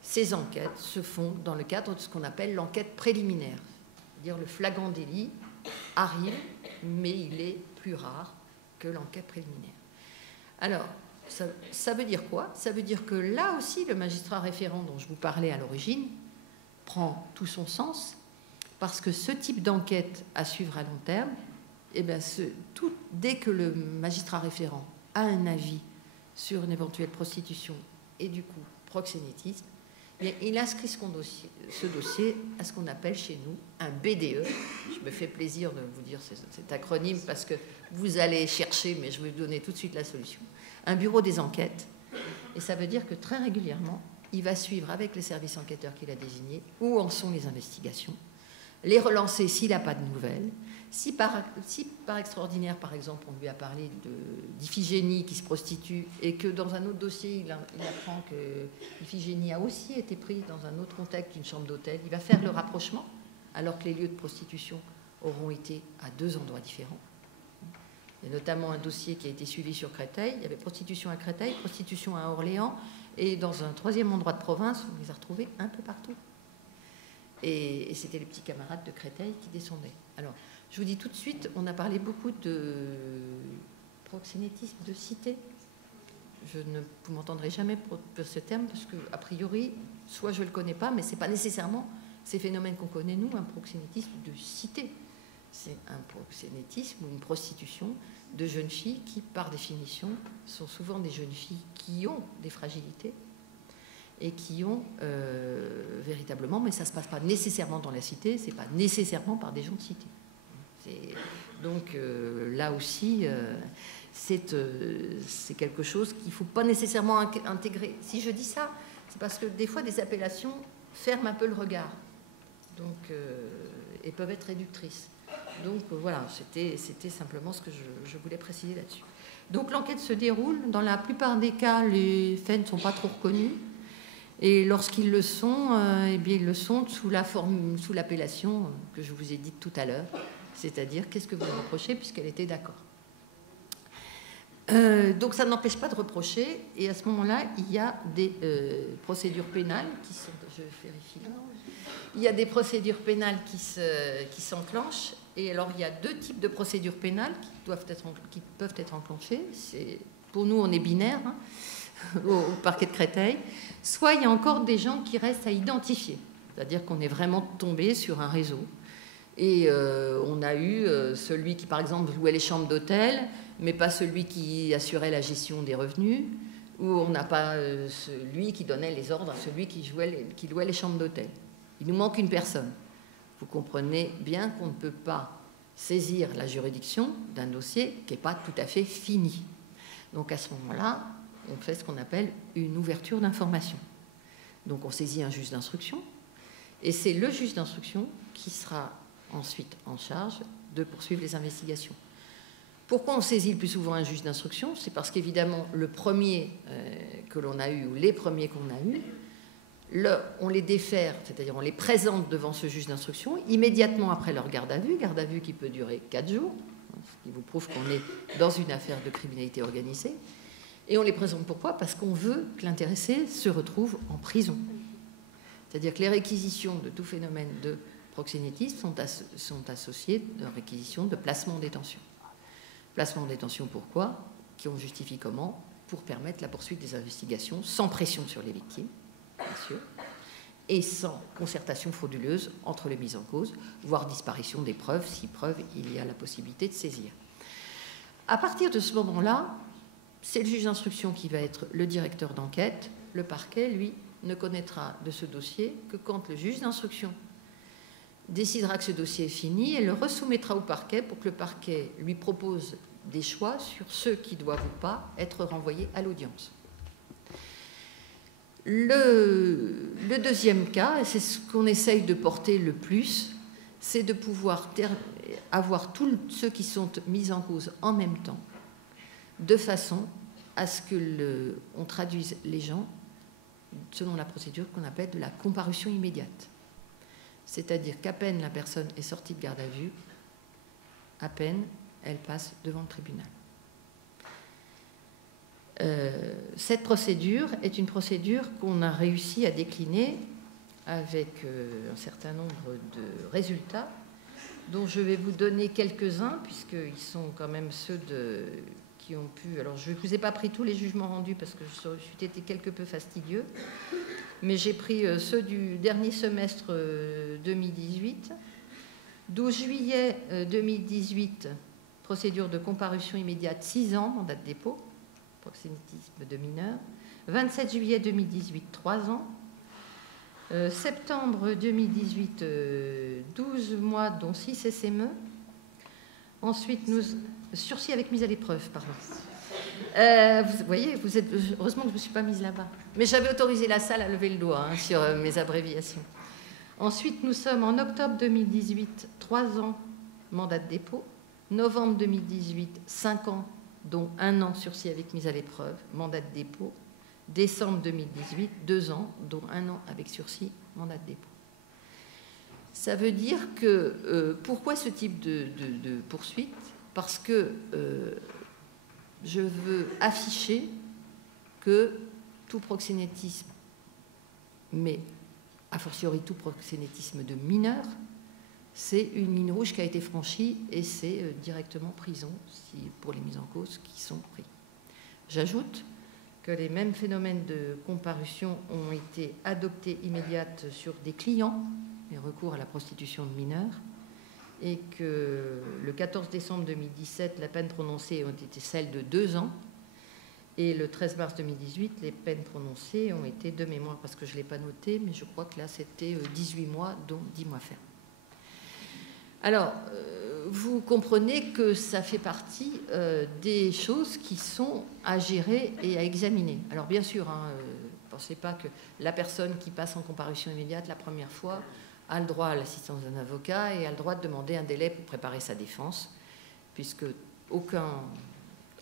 ces enquêtes se font dans le cadre de ce qu'on appelle l'enquête préliminaire. C'est-à-dire le flagrant délit arrive, mais il est plus rare que l'enquête préliminaire. Alors, ça veut dire quoi? Ça veut dire que là aussi, le magistrat référent dont je vous parlais à l'origine prend tout son sens, parce que ce type d'enquête à suivre à long terme, eh bien, dès que le magistrat référent a un avis sur une éventuelle prostitution et du coup proxénétisme, il inscrit ce dossier à ce qu'on appelle chez nous un BDE. Je me fais plaisir de vous dire cet acronyme parce que vous allez chercher, mais je vais vous donner tout de suite la solution. Un bureau des enquêtes. Et ça veut dire que très régulièrement, il va suivre avec les services enquêteurs qu'il a désignés où en sont les investigations, les relancer s'il n'a pas de nouvelles. Si par extraordinaire, par exemple, on lui a parlé d'Iphigénie qui se prostitue et que dans un autre dossier, il apprend que Iphigénie a aussi été prise dans un autre contexte d'une chambre d'hôtel, il va faire le rapprochement alors que les lieux de prostitution auront été à 2 endroits différents. Il y a notamment un dossier qui a été suivi sur Créteil. Il y avait prostitution à Créteil, prostitution à Orléans et dans un 3e endroit de province, on les a retrouvés un peu partout. Et c'était les petits camarades de Créteil qui descendaient. Alors, je vous dis tout de suite, on a parlé beaucoup de proxénétisme de cité. Vous m'entendrez jamais pour ce terme parce que, a priori, soit je ne le connais pas, mais ce n'est pas nécessairement ces phénomènes qu'on connaît, nous, un proxénétisme de cité. C'est un proxénétisme ou une prostitution de jeunes filles qui, par définition, sont souvent des jeunes filles qui ont des fragilités et qui ont véritablement, mais ça ne se passe pas nécessairement dans la cité, ce n'est pas nécessairement par des gens de cité. Donc là aussi, c'est quelque chose qu'il ne faut pas nécessairement intégrer. Si je dis ça, c'est parce que des fois, des appellations ferment un peu le regard donc, et peuvent être réductrices. Donc voilà, c'était simplement ce que je voulais préciser là-dessus. Donc l'enquête se déroule. Dans la plupart des cas, les faits ne sont pas trop reconnus. Et lorsqu'ils le sont, eh bien, ils le sont sous l'appellation que je vous ai dite tout à l'heure, c'est-à-dire qu'est-ce que vous reprochez puisqu'elle était d'accord. Donc ça n'empêche pas de reprocher, et à ce moment-là, il y a des procédures pénales qui sont... Je vérifie là. Il y a des procédures pénales qui s'enclenchent, et alors il y a 2 types de procédures pénales qui peuvent être enclenchées. Pour nous, on est binaire, hein, au parquet de Créteil. Soit il y a encore des gens qui restent à identifier, c'est-à-dire qu'on est vraiment tombé sur un réseau. Et on a eu celui qui, par exemple, louait les chambres d'hôtel, mais pas celui qui assurait la gestion des revenus, ou on n'a pas celui qui donnait les ordres à celui qui louait les chambres d'hôtel. Il nous manque une personne. Vous comprenez bien qu'on ne peut pas saisir la juridiction d'un dossier qui n'est pas tout à fait fini. Donc à ce moment-là, on fait ce qu'on appelle une ouverture d'information. Donc on saisit un juge d'instruction, et c'est le juge d'instruction qui sera ensuite en charge de poursuivre les investigations. Pourquoi on saisit le plus souvent un juge d'instruction? C'est parce qu'évidemment, le premier que l'on a eu, ou les premiers qu'on a eus, on les défère, c'est-à-dire on les présente devant ce juge d'instruction immédiatement après leur garde à vue qui peut durer 4 jours, ce qui vous prouve qu'on est dans une affaire de criminalité organisée. Et on les présente pourquoi? Parce qu'on veut que l'intéressé se retrouve en prison. C'est-à-dire que les réquisitions de tout phénomène de proxénétisme sont associés à la réquisition de placement en détention. Placement en détention, pourquoi? Qui on justifie comment? Pour permettre la poursuite des investigations sans pression sur les victimes, bien sûr, et sans concertation frauduleuse entre les mises en cause, voire disparition des preuves, si preuve il y a la possibilité de saisir. À partir de ce moment-là, c'est le juge d'instruction qui va être le directeur d'enquête. Le parquet, lui, ne connaîtra de ce dossier que quand le juge d'instruction décidera que ce dossier est fini et le resoumettra au parquet pour que le parquet lui propose des choix sur ceux qui doivent ou pas être renvoyés à l'audience. Le deuxième cas, et c'est ce qu'on essaye de porter le plus, c'est de pouvoir avoir tous ceux qui sont mis en cause en même temps, de façon à ce qu'on traduise les gens selon la procédure qu'on appelle de la comparution immédiate. C'est-à-dire qu'à peine la personne est sortie de garde à vue, à peine elle passe devant le tribunal. Cette procédure est une procédure qu'on a réussi à décliner avec un certain nombre de résultats dont je vais vous donner quelques-uns puisqu'ils sont quand même ceux qui ont pu... Alors je ne vous ai pas pris tous les jugements rendus parce que je suis été quelque peu fastidieux, mais j'ai pris ceux du dernier semestre 2018. 12 juillet 2018, procédure de comparution immédiate, 6 ans, mandat de dépôt, proxénétisme de mineurs. 27 juillet 2018, 3 ans. Septembre 2018, 12 mois, dont 6 SME. Ensuite, sursis avec mise à l'épreuve, pardon. Vous voyez, heureusement que je ne me suis pas mise là-bas. Mais j'avais autorisé la salle à lever le doigt sur mes abréviations. Ensuite, nous sommes en octobre 2018, 3 ans, mandat de dépôt. Novembre 2018, 5 ans, dont 1 an sursis avec mise à l'épreuve, mandat de dépôt. Décembre 2018, 2 ans, dont 1 an avec sursis, mandat de dépôt. Ça veut dire que... pourquoi ce type de poursuite? Parce que je veux afficher que tout proxénétisme, mais a fortiori tout proxénétisme de mineurs, c'est une ligne rouge qui a été franchie et c'est directement prison pour les mises en cause qui sont pris. J'ajoute que les mêmes phénomènes de comparution ont été adoptés immédiate sur des clients, les recours à la prostitution de mineurs, et que le 14 décembre 2017, la peine prononcée ont été celle de 2 ans, et le 13 mars 2018, les peines prononcées ont été de mémoire, parce que je ne l'ai pas noté, mais je crois que là, c'était 18 mois, dont 10 mois fermes. Alors, vous comprenez que ça fait partie des choses qui sont à gérer et à examiner. Alors, bien sûr, ne pensez pas que la personne qui passe en comparution immédiate la première fois a le droit à l'assistance d'un avocat et a le droit de demander un délai pour préparer sa défense, puisque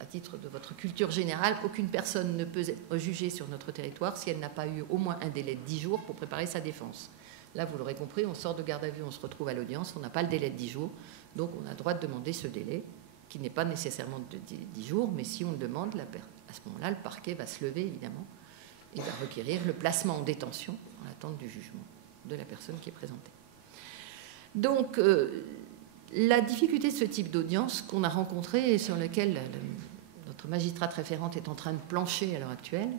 à titre de votre culture générale, aucune personne ne peut être jugée sur notre territoire si elle n'a pas eu au moins un délai de 10 jours pour préparer sa défense. Là, vous l'aurez compris, on sort de garde à vue, on se retrouve à l'audience, on n'a pas le délai de 10 jours, donc on a le droit de demander ce délai, qui n'est pas nécessairement de 10 jours, mais si on le demande, à ce moment-là, le parquet va se lever, évidemment, et va requérir le placement en détention en attente du jugement de la personne qui est présentée. Donc, la difficulté de ce type d'audience qu'on a rencontrée et sur laquelle notre magistrate référente est en train de plancher à l'heure actuelle,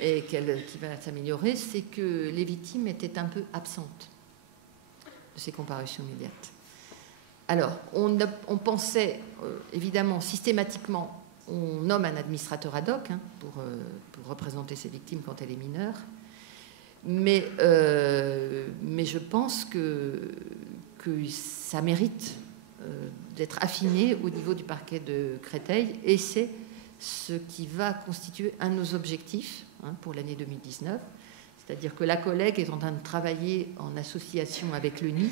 et qui va s'améliorer, c'est que les victimes étaient un peu absentes de ces comparutions immédiates. Alors, on pensait, évidemment, systématiquement, on nomme un administrateur ad hoc pour représenter ces victimes quand elle est mineure, mais je pense que ça mérite d'être affiné au niveau du parquet de Créteil, et c'est ce qui va constituer un de nos objectifs pour l'année 2019, c'est-à-dire que la collègue est en train de travailler en association avec le NI,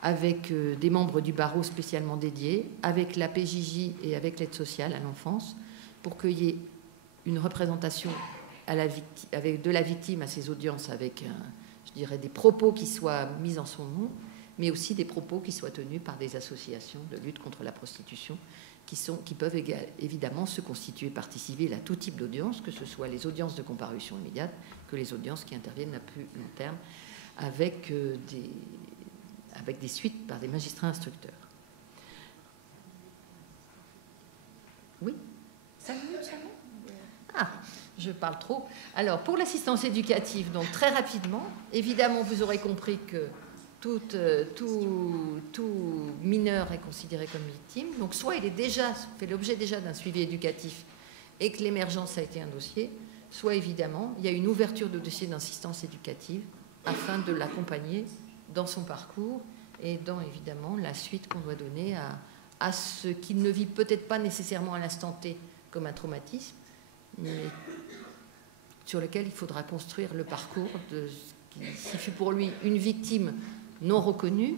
avec des membres du barreau spécialement dédiés, avec la PJJ et avec l'aide sociale à l'enfance, pour qu'il y ait une représentation de la victime à ces audiences, avec, je dirais, des propos qui soient mis en son nom, mais aussi des propos qui soient tenus par des associations de lutte contre la prostitution, qui peuvent évidemment se constituer partie civile à tout type d'audience, que ce soit les audiences de comparution immédiate, que les audiences qui interviennent à plus long terme, avec avec des suites par des magistrats instructeurs. Oui, 5 minutes seulement ? Ah, je parle trop. Alors, pour l'assistance éducative, donc très rapidement, évidemment, vous aurez compris que tout mineur est considéré comme victime. Donc, soit il est déjà fait l'objet déjà d'un suivi éducatif et que l'émergence a été un dossier, soit évidemment, il y a une ouverture de dossier d'assistance éducative afin de l'accompagner dans son parcours et dans, évidemment, la suite qu'on doit donner à ce qu'il ne vit peut-être pas nécessairement à l'instant T comme un traumatisme, mais sur lequel il faudra construire le parcours de ce qui fut pour lui une victime non reconnue,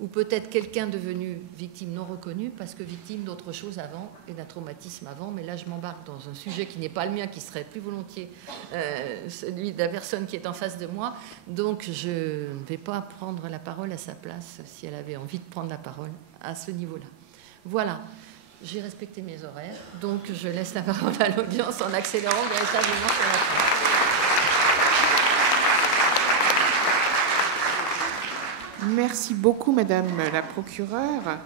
ou peut-être quelqu'un devenu victime non reconnue parce que victime d'autre chose avant et d'un traumatisme avant. Mais là, je m'embarque dans un sujet qui n'est pas le mien, qui serait plus volontiers celui de la personne qui est en face de moi. Donc, je ne vais pas prendre la parole à sa place si elle avait envie de prendre la parole à ce niveau-là. Voilà. J'ai respecté mes horaires, donc je laisse la parole à l'audience en accélérant véritablement sur la fin. Merci beaucoup, Madame la procureure.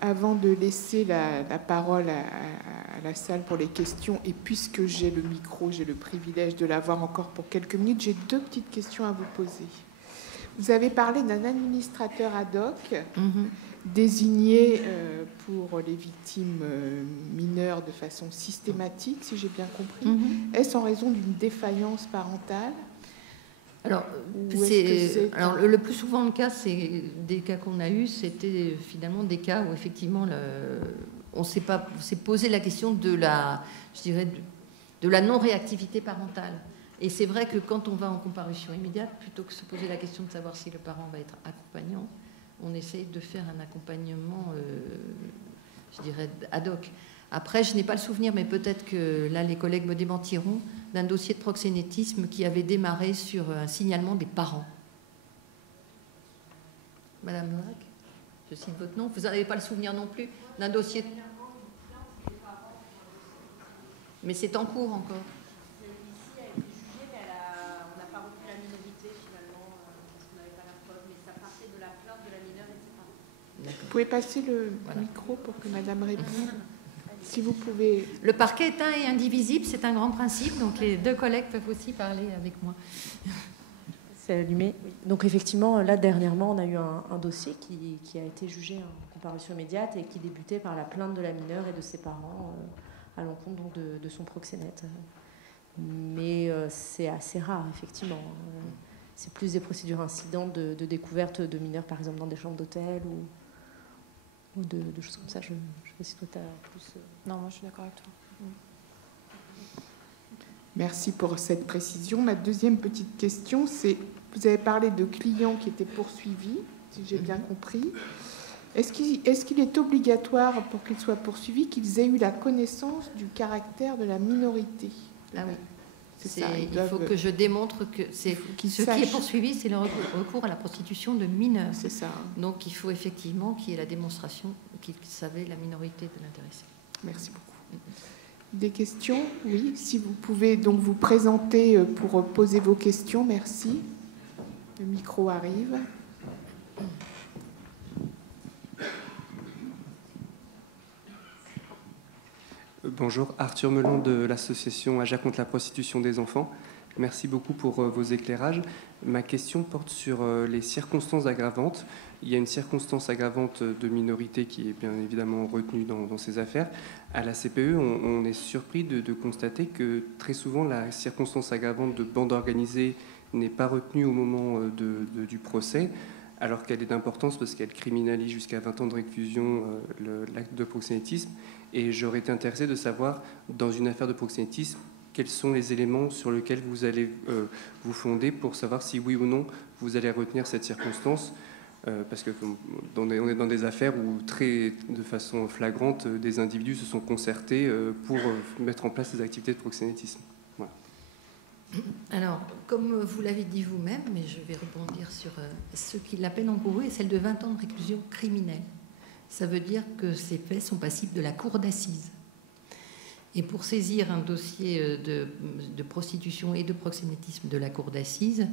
Avant de laisser la parole à la salle pour les questions, et puisque j'ai le micro, j'ai le privilège de l'avoir encore pour quelques minutes, j'ai 2 petites questions à vous poser. Vous avez parlé d'un administrateur ad hoc désigné pour les victimes mineures de façon systématique, si j'ai bien compris. Est-ce en raison d'une défaillance parentale ? Alors, le plus souvent le cas, c'est des cas qu'on a eus, c'était finalement des cas où effectivement on s'est posé la question de la non-réactivité parentale. Et c'est vrai que quand on va en comparution immédiate, plutôt que de se poser la question de savoir si le parent va être accompagnant, on essaye de faire un accompagnement, ad hoc. Après, je n'ai pas le souvenir, mais peut-être que là, les collègues me démentiront, d'un dossier de proxénétisme qui avait démarré sur un signalement des parents. Madame Lorac, je cite votre nom. Vous n'avez pas le souvenir non plus d'un dossier... Mais c'est en cours encore. Ici, elle a été jugée, mais on n'a pas retenu la minorité, finalement, parce qu'on n'avait pas la preuve, mais ça partait de la plainte de la mineure et de ses parents. Vous pouvez passer le micro pour que Madame réponde. Si vous pouvez... Le parquet est un et indivisible, c'est un grand principe, donc les 2 collègues peuvent aussi parler avec moi. C'est allumé. Donc effectivement, là, dernièrement, on a eu un dossier qui a été jugé en comparution immédiate et qui débutait par la plainte de la mineure et de ses parents à l'encontre de son proxénète. Mais c'est assez rare, effectivement. C'est plus des procédures incidentes de découverte de mineurs, par exemple, dans des chambres d'hôtel ou de choses comme ça. Je sais pas si toi, tu as plus... Non, moi, je suis d'accord avec toi. Merci pour cette précision. Ma deuxième petite question, c'est, vous avez parlé de clients qui étaient poursuivis, si j'ai bien compris. Est-ce qu'il est obligatoire, pour qu'ils soient poursuivis, qu'ils aient eu la connaissance du caractère de la minorité ? Ah oui. C'est ça, il faut que je démontre que ce qui est poursuivi, c'est le recours à la prostitution de mineurs. C'est ça. Donc il faut effectivement qu'il y ait la démonstration qu'il savait la minorité de l'intéressé. Merci beaucoup. Des questions ? Oui, si vous pouvez donc vous présenter pour poser vos questions, merci. Le micro arrive. Bonjour, Arthur Melon de l'association AJA contre la prostitution des enfants. Merci beaucoup pour vos éclairages. Ma question porte sur les circonstances aggravantes. Il y a une circonstance aggravante de minorité qui est bien évidemment retenue dans ces affaires. À la CPE, on est surpris de constater que très souvent la circonstance aggravante de bande organisée n'est pas retenue au moment du procès, alors qu'elle est d'importance parce qu'elle criminalise jusqu'à 20 ans de réclusion l'acte de proxénétisme. Et j'aurais été intéressé de savoir, dans une affaire de proxénétisme, quels sont les éléments sur lesquels vous allez vous fonder pour savoir si oui ou non vous allez retenir cette circonstance, parce que on est dans des affaires où de façon flagrante des individus se sont concertés pour mettre en place des activités de proxénétisme. Voilà. Alors, comme vous l'avez dit vous-même, mais je vais rebondir sur ce qui la peine encourue est celle de 20 ans de réclusion criminelle. Ça veut dire que ces faits sont passibles de la cour d'assises. Et pour saisir un dossier de prostitution et de proxénétisme de la cour d'assises,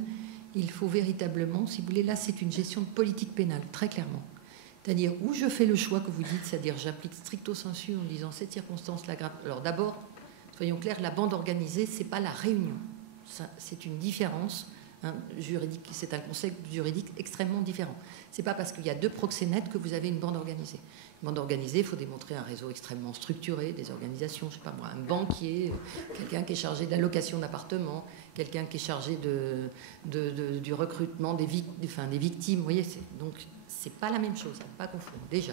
il faut véritablement, si vous voulez, là c'est une gestion de politique pénale, très clairement. C'est-à-dire où je fais le choix que vous dites, c'est-à-dire j'applique stricto sensu en disant cette circonstance l'aggrave. Alors d'abord, soyons clairs, la bande organisée, c'est pas la réunion. C'est une différence juridique, c'est un concept juridique extrêmement différent. C'est pas parce qu'il y a 2 proxénètes que vous avez une bande organisée. Une bande organisée, il faut démontrer un réseau extrêmement structuré, des organisations, je sais pas moi, un banquier, quelqu'un qui est chargé de la location d'appartements, quelqu'un qui est chargé du recrutement des victimes. Vous voyez, donc c'est pas la même chose, pas confondre, déjà.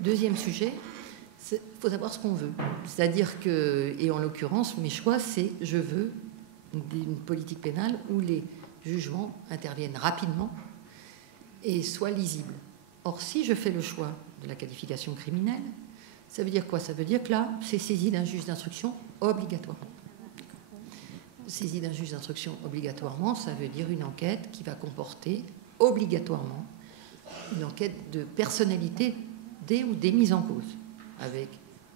Deuxième sujet, il faut savoir ce qu'on veut. C'est-à-dire que, et en l'occurrence, mes choix, c'est je veux une politique pénale où les jugements interviennent rapidement et soient lisibles. Or, si je fais le choix de la qualification criminelle, ça veut dire quoi? Ça veut dire que là, c'est saisi d'un juge d'instruction obligatoirement. Saisie d'un juge d'instruction obligatoirement, ça veut dire une enquête qui va comporter obligatoirement une enquête de personnalité des ou des mises en cause, avec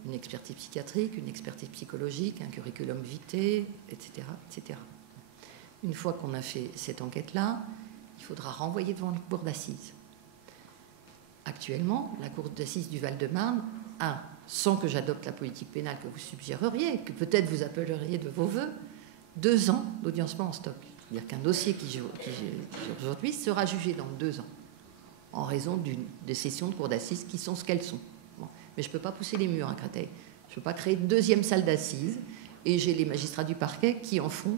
une expertise psychiatrique, une expertise psychologique, un curriculum vitae, etc., etc. Une fois qu'on a fait cette enquête-là, il faudra renvoyer devant la cour d'assises. Actuellement, la cour d'assises du Val-de-Marne a, sans que j'adopte la politique pénale que vous suggéreriez, que peut-être vous appelleriez de vos voeux, 2 ans d'audiencement en stock. C'est-à-dire qu'un dossier qui aujourd'hui sera jugé dans 2 ans, en raison des sessions de cour d'assises qui sont ce qu'elles sont. Bon. Mais je ne peux pas pousser les murs à Créteil. Je ne peux pas créer une 2e salle d'assises, et j'ai les magistrats du parquet qui en font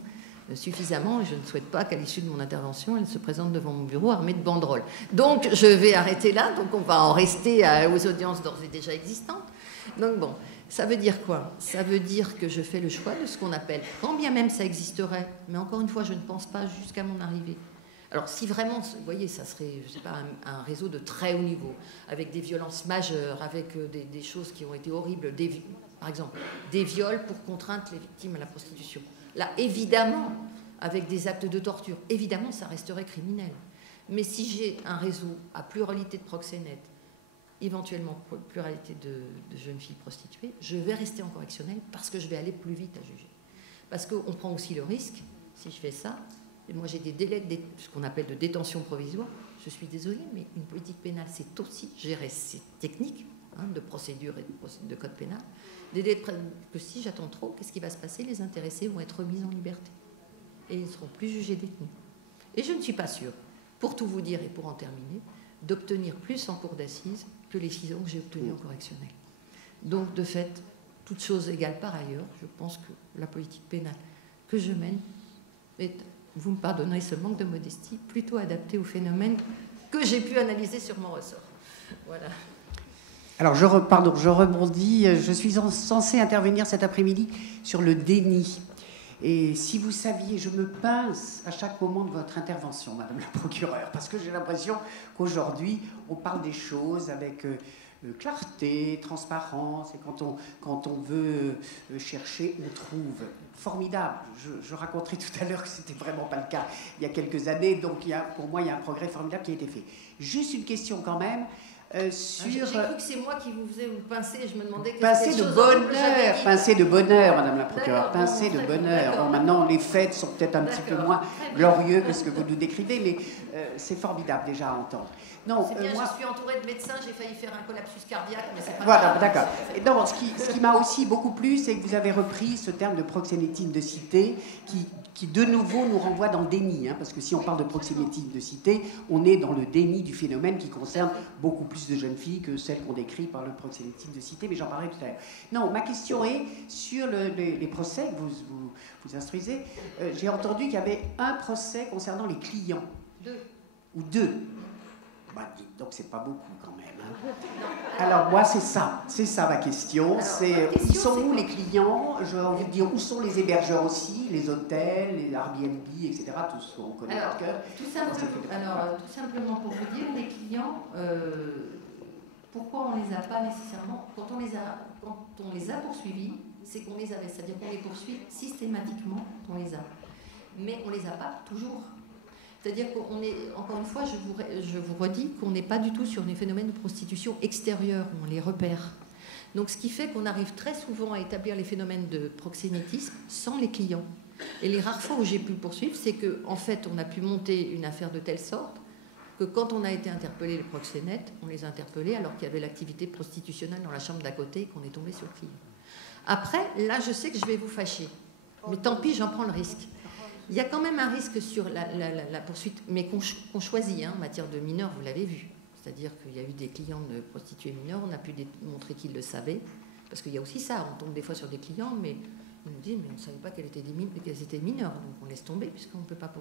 suffisamment, et je ne souhaite pas qu'à l'issue de mon intervention, elle se présente devant mon bureau armée de banderoles. Donc, je vais arrêter là, donc on va en rester aux audiences d'ores et déjà existantes. Donc bon, ça veut dire quoi? Ça veut dire que je fais le choix de ce qu'on appelle, quand bien même ça existerait, mais encore une fois, je ne pense pas jusqu'à mon arrivée. Alors, si vraiment, vous voyez, ça serait, je sais pas, un réseau de très haut niveau, avec des violences majeures, avec des choses qui ont été horribles, par exemple, des viols pour contraindre les victimes à la prostitution. Là, évidemment, avec des actes de torture, évidemment, ça resterait criminel. Mais si j'ai un réseau à pluralité de proxénètes, éventuellement pluralité de jeunes filles prostituées, je vais rester en correctionnel parce que je vais aller plus vite à juger. Parce qu'on prend aussi le risque, si je fais ça, et moi j'ai des délais, ce qu'on appelle de détention provisoire, je suis désolée, mais une politique pénale, c'est aussi gérer ces techniques de procédure et de code pénal, des délais que si j'attends trop, qu'est-ce qui va se passer? Les intéressés vont être mis en liberté et ils ne seront plus jugés détenus. Et je ne suis pas sûre, pour tout vous dire et pour en terminer, d'obtenir plus en cour d'assises que les 6 ans que j'ai obtenus en correctionnel. Donc, de fait, toutes choses égales par ailleurs, je pense que la politique pénale que je mène est, vous me pardonnerez ce manque de modestie, plutôt adaptée au phénomène que j'ai pu analyser sur mon ressort. Voilà. Alors, je rebondis. Je suis censée intervenir cet après-midi sur le déni. Et si vous saviez, je me pince à chaque moment de votre intervention, Madame la procureure, parce que j'ai l'impression qu'aujourd'hui, on parle des choses avec clarté, transparence, et quand on veut chercher, on trouve. Formidable. Je raconterai tout à l'heure que c'était vraiment pas le cas il y a quelques années, donc pour moi, il y a un progrès formidable qui a été fait. Juste une question quand même. Sur... J'ai cru que c'est moi qui vous faisais vous pincer, je me demandais pincer de bonheur, pincer de bonheur, Madame la procureure, pincer de bonheur. Bon, maintenant, les fêtes sont peut-être un petit peu moins glorieux que ce que vous nous décrivez, mais c'est formidable déjà à entendre. Non, c'est bien, moi, je suis entourée de médecins, j'ai failli faire un collapsus cardiaque, mais c'est pas voilà, d'accord. Et non, ce qui m'a aussi beaucoup plu, c'est que vous avez repris ce terme de proxénétisme de cité qui de nouveau nous renvoie dans le déni, parce que si on parle de proxénétisme de cité, on est dans le déni du phénomène qui concerne beaucoup plus de jeunes filles que celles qu'on décrit par le proxénétisme de cité, mais j'en parlerai tout à l'heure. Non, ma question est sur les procès que vous instruisez. J'ai entendu qu'il y avait un procès concernant les clients. 2. Ou 2. Bah, donc c'est pas beaucoup quand même. Alors moi c'est ça ma question. Où sont où les clients? J'ai envie de dire où sont les hébergeurs aussi, les hôtels, les Airbnb, etc. Tout ce qu'on connaît par cœur. Tout simplement pour vous dire, les clients, pourquoi on les a pas nécessairement? Quand on les a poursuivis, c'est qu'on les avait, c'est-à-dire qu'on les poursuit systématiquement, on les a, mais on les a pas toujours. C'est-à-dire qu'on est, encore une fois, je vous redis qu'on n'est pas du tout sur des phénomènes de prostitution extérieure, où on les repère. Donc ce qui fait qu'on arrive très souvent à établir les phénomènes de proxénétisme sans les clients. Et les rares fois où j'ai pu poursuivre, c'est qu'en fait, on a pu monter une affaire de telle sorte que quand on a été interpellé les proxénètes, on les a interpellés alors qu'il y avait l'activité prostitutionnelle dans la chambre d'à côté et qu'on est tombé sur le client. Après, là, je sais que je vais vous fâcher. Mais tant pis, j'en prends le risque. Il y a quand même un risque sur la poursuite, mais qu'on choisit en matière de mineurs, vous l'avez vu. C'est-à-dire qu'il y a eu des clients de prostituées mineures, on a pu montrer qu'ils le savaient. Parce qu'il y a aussi ça, on tombe des fois sur des clients, mais ils nous disent, mais on ne savait pas qu'elles étaient mineures, donc on laisse tomber, puisqu'on peut pas,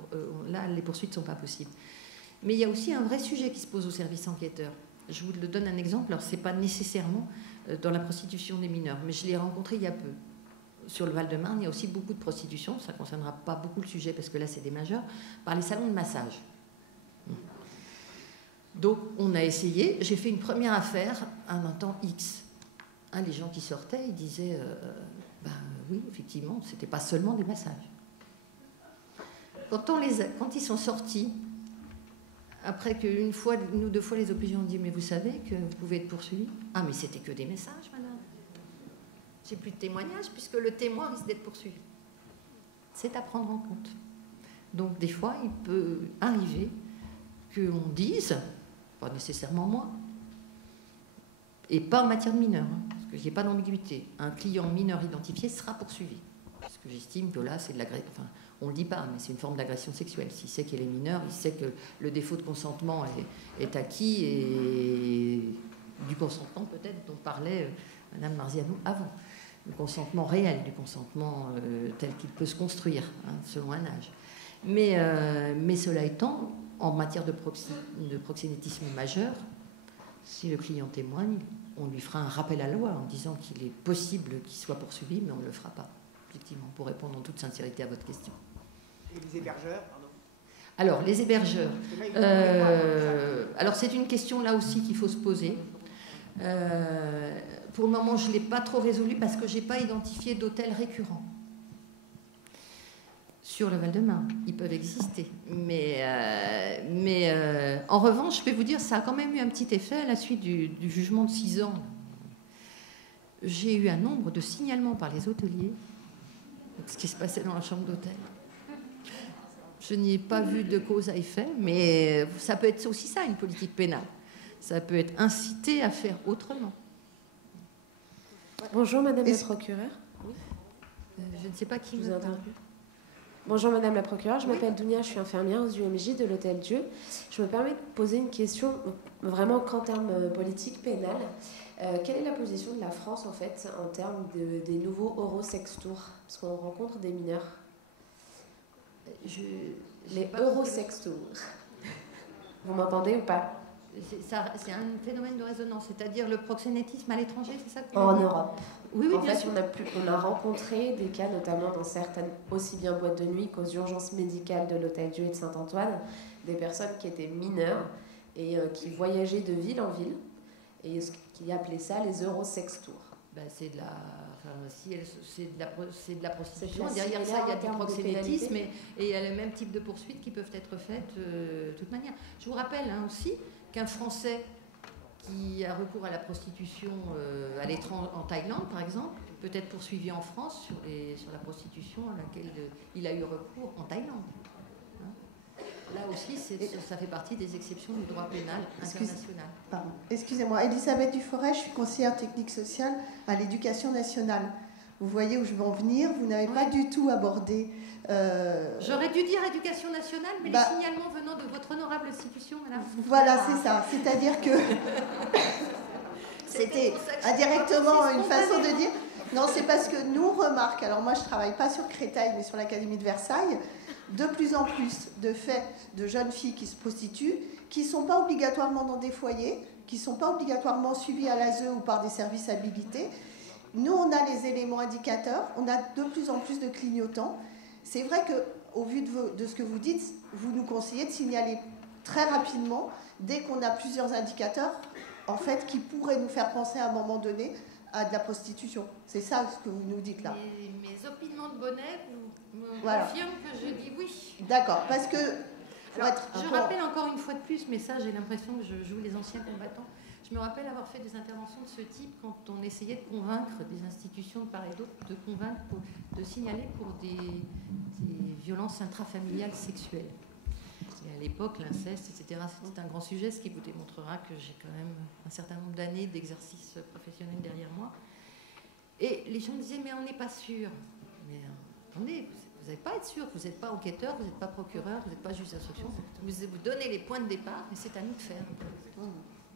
là, les poursuites ne sont pas possibles. Mais il y a aussi un vrai sujet qui se pose au service enquêteur. Je vous le donne un exemple, alors ce n'est pas nécessairement dans la prostitution des mineurs, mais je l'ai rencontré il y a peu. Sur le Val-de-Marne, il y a aussi beaucoup de prostitution, ça ne concernera pas beaucoup le sujet, parce que là, c'est des majeurs, par les salons de massage. Donc, on a essayé, j'ai fait une première affaire à un temps X. Les gens qui sortaient, ils disaient, oui, effectivement, ce n'était pas seulement des massages. Quand ils sont sortis, après qu'une fois, une ou deux fois, les OPJ ont dit, mais vous savez que vous pouvez être poursuivi. Ah, mais c'était que des messages, madame. J'ai plus de témoignages, puisque le témoin risque d'être poursuivi. C'est à prendre en compte. Donc, des fois, il peut arriver qu'on dise, pas nécessairement moi, et pas en matière de mineur, parce qu'il n'y a pas d'ambiguïté. Un client mineur identifié sera poursuivi. Parce que j'estime que là, c'est de l'agression. Enfin, on ne le dit pas, mais c'est une forme d'agression sexuelle. S'il sait qu'elle est mineure, il sait que le défaut de consentement est acquis, et du consentement peut-être dont parlait Madame Marziano avant. Du consentement réel, du consentement tel qu'il peut se construire, selon un âge. Mais cela étant, en matière de proxénétisme majeur, si le client témoigne, on lui fera un rappel à la loi en disant qu'il est possible qu'il soit poursuivi, mais on ne le fera pas, effectivement, pour répondre en toute sincérité à votre question. Et les hébergeurs, pardon. Alors, les hébergeurs. Alors, c'est une question là aussi qu'il faut se poser. Pour le moment, je ne l'ai pas trop résolu parce que je n'ai pas identifié d'hôtels récurrents. Sur le Val-de-Marne, ils peuvent exister. Mais en revanche, je peux vous dire, ça a quand même eu un petit effet à la suite du jugement de 6 ans. J'ai eu un nombre de signalements par les hôteliers de ce qui se passait dans la chambre d'hôtel. Je n'y ai pas vu de cause à effet, mais ça peut être aussi ça, une politique pénale. Ça peut être incité à faire autrement. Bonjour Madame la procureure. Oui. Je ne sais pas qui vous me entend. parle. Bonjour Madame la procureure, je m'appelle Dounia, je suis infirmière aux UMJ de l'Hôtel Dieu. Je me permets de poser une question vraiment qu'en termes politique pénale. Quelle est la position de la France en fait en termes des nouveaux eurosextours? Parce qu'on rencontre des mineurs. Les eurosextours. Vous m'entendez ou pas? C'est un phénomène de résonance, c'est-à-dire le proxénétisme à l'étranger, c'est ça que En Europe. Oui, en bien fait, sûr. on a rencontré des cas, notamment dans certaines, aussi bien boîtes de nuit qu'aux urgences médicales de l'Hôtel Dieu et de Saint-Antoine, des personnes qui étaient mineures et qui voyageaient de ville en ville et qui appelaient ça les eurosextours. C'est de la prostitution. C'est Derrière ça, il y a du de proxénétisme et il y a le même type de poursuites qui peuvent être faites de toute manière. Je vous rappelle aussi qu'un Français qui a recours à la prostitution à l'étranger, en Thaïlande par exemple, peut être poursuivi en France sur la prostitution à laquelle il a eu recours en Thaïlande. Là aussi, ça fait partie des exceptions du droit pénal international. Pardon. Excusez-moi, Elisabeth Duforest, je suis conseillère technique sociale à l'éducation nationale. Vous voyez où je veux en venir, vous n'avez pas du tout abordé... J'aurais dû dire éducation nationale, mais les signalements venant de votre honorable institution, madame. Voilà, c'est ça. C'est-à-dire que c'était indirectement une façon de dire... Non, c'est parce que nous remarque, alors moi je ne travaille pas sur Créteil, mais sur l'Académie de Versailles, de plus en plus de faits de jeunes filles qui se prostituent, qui ne sont pas obligatoirement dans des foyers, qui ne sont pas obligatoirement suivies à l'ASE ou par des services habilités. Nous, on a les éléments indicateurs, on a de plus en plus de clignotants. C'est vrai qu'au vu de ce que vous dites, vous nous conseillez de signaler très rapidement, dès qu'on a plusieurs indicateurs, en fait, qui pourraient nous faire penser à un moment donné à de la prostitution. C'est ça ce que vous nous dites là. Mes opinements de bonnet me confirment que je dis oui. D'accord, parce que... Alors, je rappelle encore une fois de plus, mais ça j'ai l'impression que je joue les anciens combattants, Je me rappelle avoir fait des interventions de ce type quand on essayait de convaincre des institutions de part et d'autre, de signaler pour des violences intrafamiliales sexuelles. Et à l'époque, l'inceste, etc., c'était un grand sujet, ce qui vous démontrera que j'ai quand même un certain nombre d'années d'exercice professionnel derrière moi. Et les gens me disaient, mais on n'est pas sûr. Mais attendez, vous n'allez pas être sûr, vous n'êtes pas enquêteur, vous n'êtes pas procureur, vous n'êtes pas juge d'instruction. Vous donnez les points de départ, et c'est à nous de faire.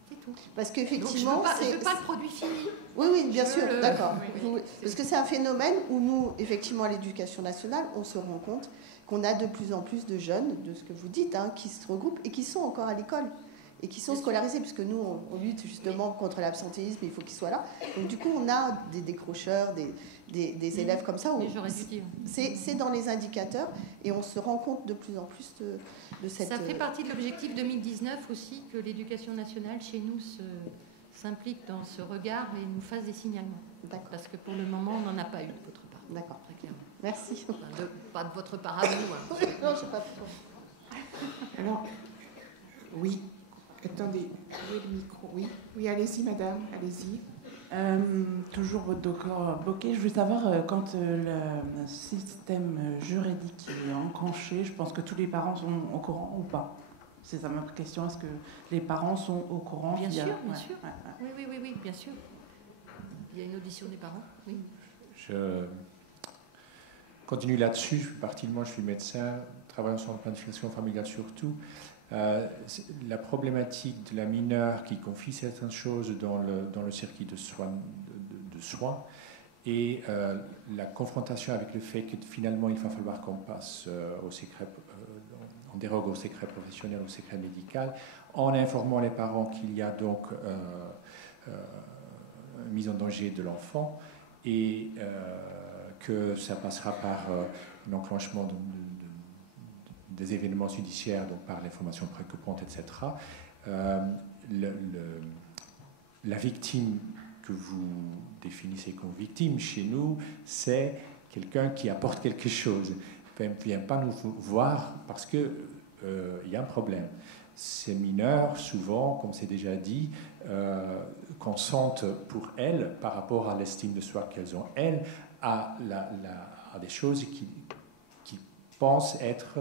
C'est tout. Parce qu'effectivement, je ne veux pas le produit fini. Oui, oui, bien sûr, d'accord. Oui. Parce que c'est un phénomène où nous, effectivement, à l'éducation nationale, on se rend compte qu'on a de plus en plus de jeunes, de ce que vous dites, hein, qui se regroupent et qui sont encore à l'école et qui sont scolarisés, puisque nous, on lutte justement contre l'absentéisme, il faut qu'ils soient là. Donc du coup, on a des décrocheurs, des élèves comme ça. C'est dans les indicateurs et on se rend compte de plus en plus de cette... Ça fait partie de l'objectif 2019 aussi, que l'éducation nationale chez nous s'implique dans ce regard et nous fasse des signalements. Parce que pour le moment, on n'en a pas eu de votre part. D'accord. Très clairement. Merci. Enfin, pas de votre part à vous. Hein. Non, je sais pas pourquoi. Alors, oui. Attendez, où est le micro? Oui, allez-y, madame, allez-y. Toujours votre docteur bloqué. Je veux savoir, quand le système juridique est enclenché, je pense que tous les parents sont au courant ou pas? C'est ça ma question. Est-ce que les parents sont au courant? Bien sûr. Oui, bien sûr. Il y a une audition des parents. Oui. Je continue là-dessus. Je suis parti de moi, je suis médecin, travaillant sur la planification familiale surtout. La problématique de la mineure qui confie certaines choses dans le circuit de soins et la confrontation avec le fait que finalement il va falloir qu'on passe au secret, on dérogue au secret professionnel, au secret médical, en informant les parents qu'il y a donc mise en danger de l'enfant et que ça passera par l'enclenchement des événements judiciaires, donc par l'information préoccupante, etc. La victime que vous définissez comme victime chez nous, c'est quelqu'un qui apporte quelque chose. Il ne vient pas nous voir parce qu'il y a un problème. Ces mineurs, souvent, comme c'est déjà dit, consentent pour elles, par rapport à l'estime de soi qu'elles ont, elles, à des choses qui pensent être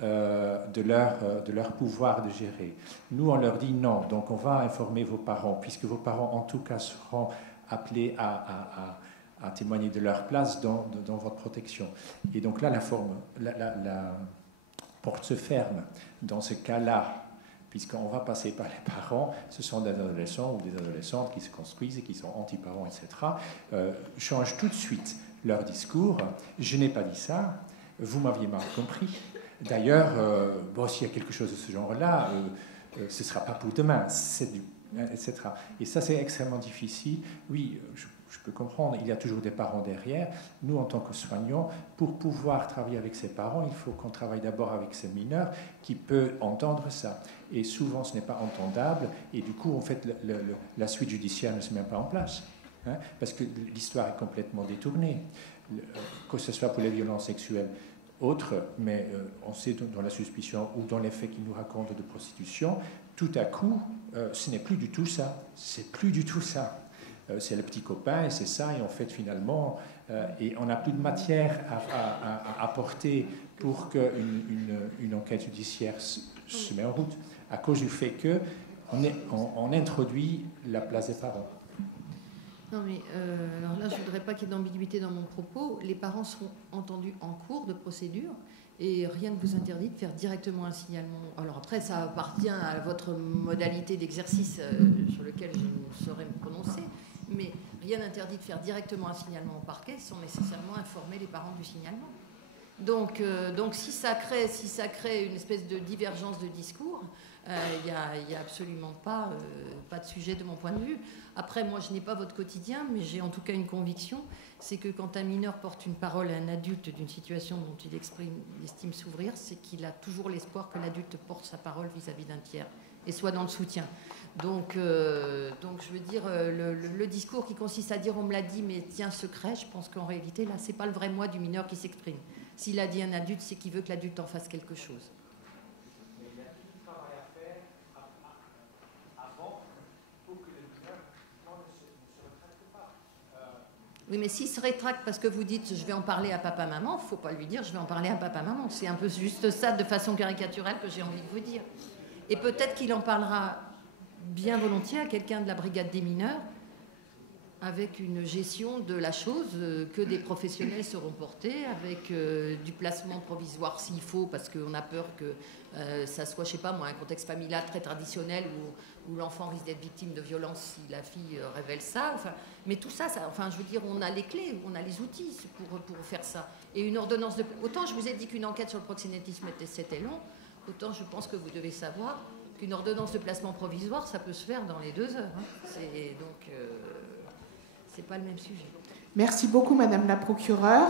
de leur pouvoir de gérer. Nous, on leur dit non, donc on va informer vos parents, puisque vos parents, en tout cas, seront appelés à témoigner de leur place dans votre protection. Et donc là, la porte se ferme. Dans ce cas-là, puisqu'on va passer par les parents, ce sont des adolescents ou des adolescentes qui se construisent et qui sont anti-parents, etc., changent tout de suite leur discours. Je n'ai pas dit ça, vous m'aviez mal compris. D'ailleurs, s'il y a quelque chose de ce genre-là, ce ne sera pas pour demain, etc. Et ça, c'est extrêmement difficile. Oui, je peux comprendre, il y a toujours des parents derrière. Nous, en tant que soignants, pour pouvoir travailler avec ces parents, il faut qu'on travaille d'abord avec ces mineurs qui peuvent entendre ça. Et souvent, ce n'est pas entendable. Et du coup, en fait, la suite judiciaire ne se met pas en place. Hein, parce que l'histoire est complètement détournée. Que ce soit pour les violences sexuelles, autre, mais on sait dans la suspicion ou dans les faits qu'ils nous racontent de prostitution, tout à coup, ce n'est plus du tout ça. C'est plus du tout ça. C'est le petit copain et c'est ça. Et en fait, finalement, et on n'a plus de matière à apporter pour qu'une enquête judiciaire se mette en route à cause du fait qu'on introduit la place des parents. Non, mais alors là, je ne voudrais pas qu'il y ait d'ambiguïté dans mon propos. Les parents seront entendus en cours de procédure et rien ne vous interdit de faire directement un signalement. Alors après, ça appartient à votre modalité d'exercice sur lequel je ne saurais me prononcer, mais rien n'interdit de faire directement un signalement au parquet sans nécessairement informer les parents du signalement. Donc si ça crée une espèce de divergence de discours, il n'y a absolument pas de sujet de mon point de vue. Après, moi, je n'ai pas votre quotidien, mais j'ai en tout cas une conviction, c'est que quand un mineur porte une parole à un adulte d'une situation dont il estime s'ouvrir, c'est qu'il a toujours l'espoir que l'adulte porte sa parole vis-à-vis d'un tiers et soit dans le soutien. Donc je veux dire, le discours qui consiste à dire on me l'a dit, mais tiens, secret, je pense qu'en réalité, là, c'est pas le vrai moi du mineur qui s'exprime. S'il a dit un adulte, c'est qu'il veut que l'adulte en fasse quelque chose. Mais il y a tout le travail à faire avant pour que Oui, mais s'il se rétracte parce que vous dites je vais en parler à papa-maman, il ne faut pas lui dire je vais en parler à papa-maman. C'est un peu juste ça, de façon caricaturale, que j'ai envie de vous dire. Et peut-être qu'il en parlera bien volontiers à quelqu'un de la brigade des mineurs, avec une gestion de la chose que des professionnels seront portés, avec du placement provisoire s'il faut, parce qu'on a peur que ça soit, je sais pas moi, un contexte familial très traditionnel où l'enfant risque d'être victime de violence si la fille révèle ça. Enfin, mais tout ça, enfin, je veux dire, on a les clés, on a les outils pour faire ça. Et une ordonnance de... Autant je vous ai dit qu'une enquête sur le proxénétisme c'était long, autant je pense que vous devez savoir qu'une ordonnance de placement provisoire, ça peut se faire dans les 2 heures. Hein. Donc, c'est pas le même sujet. Merci beaucoup, Madame la procureure.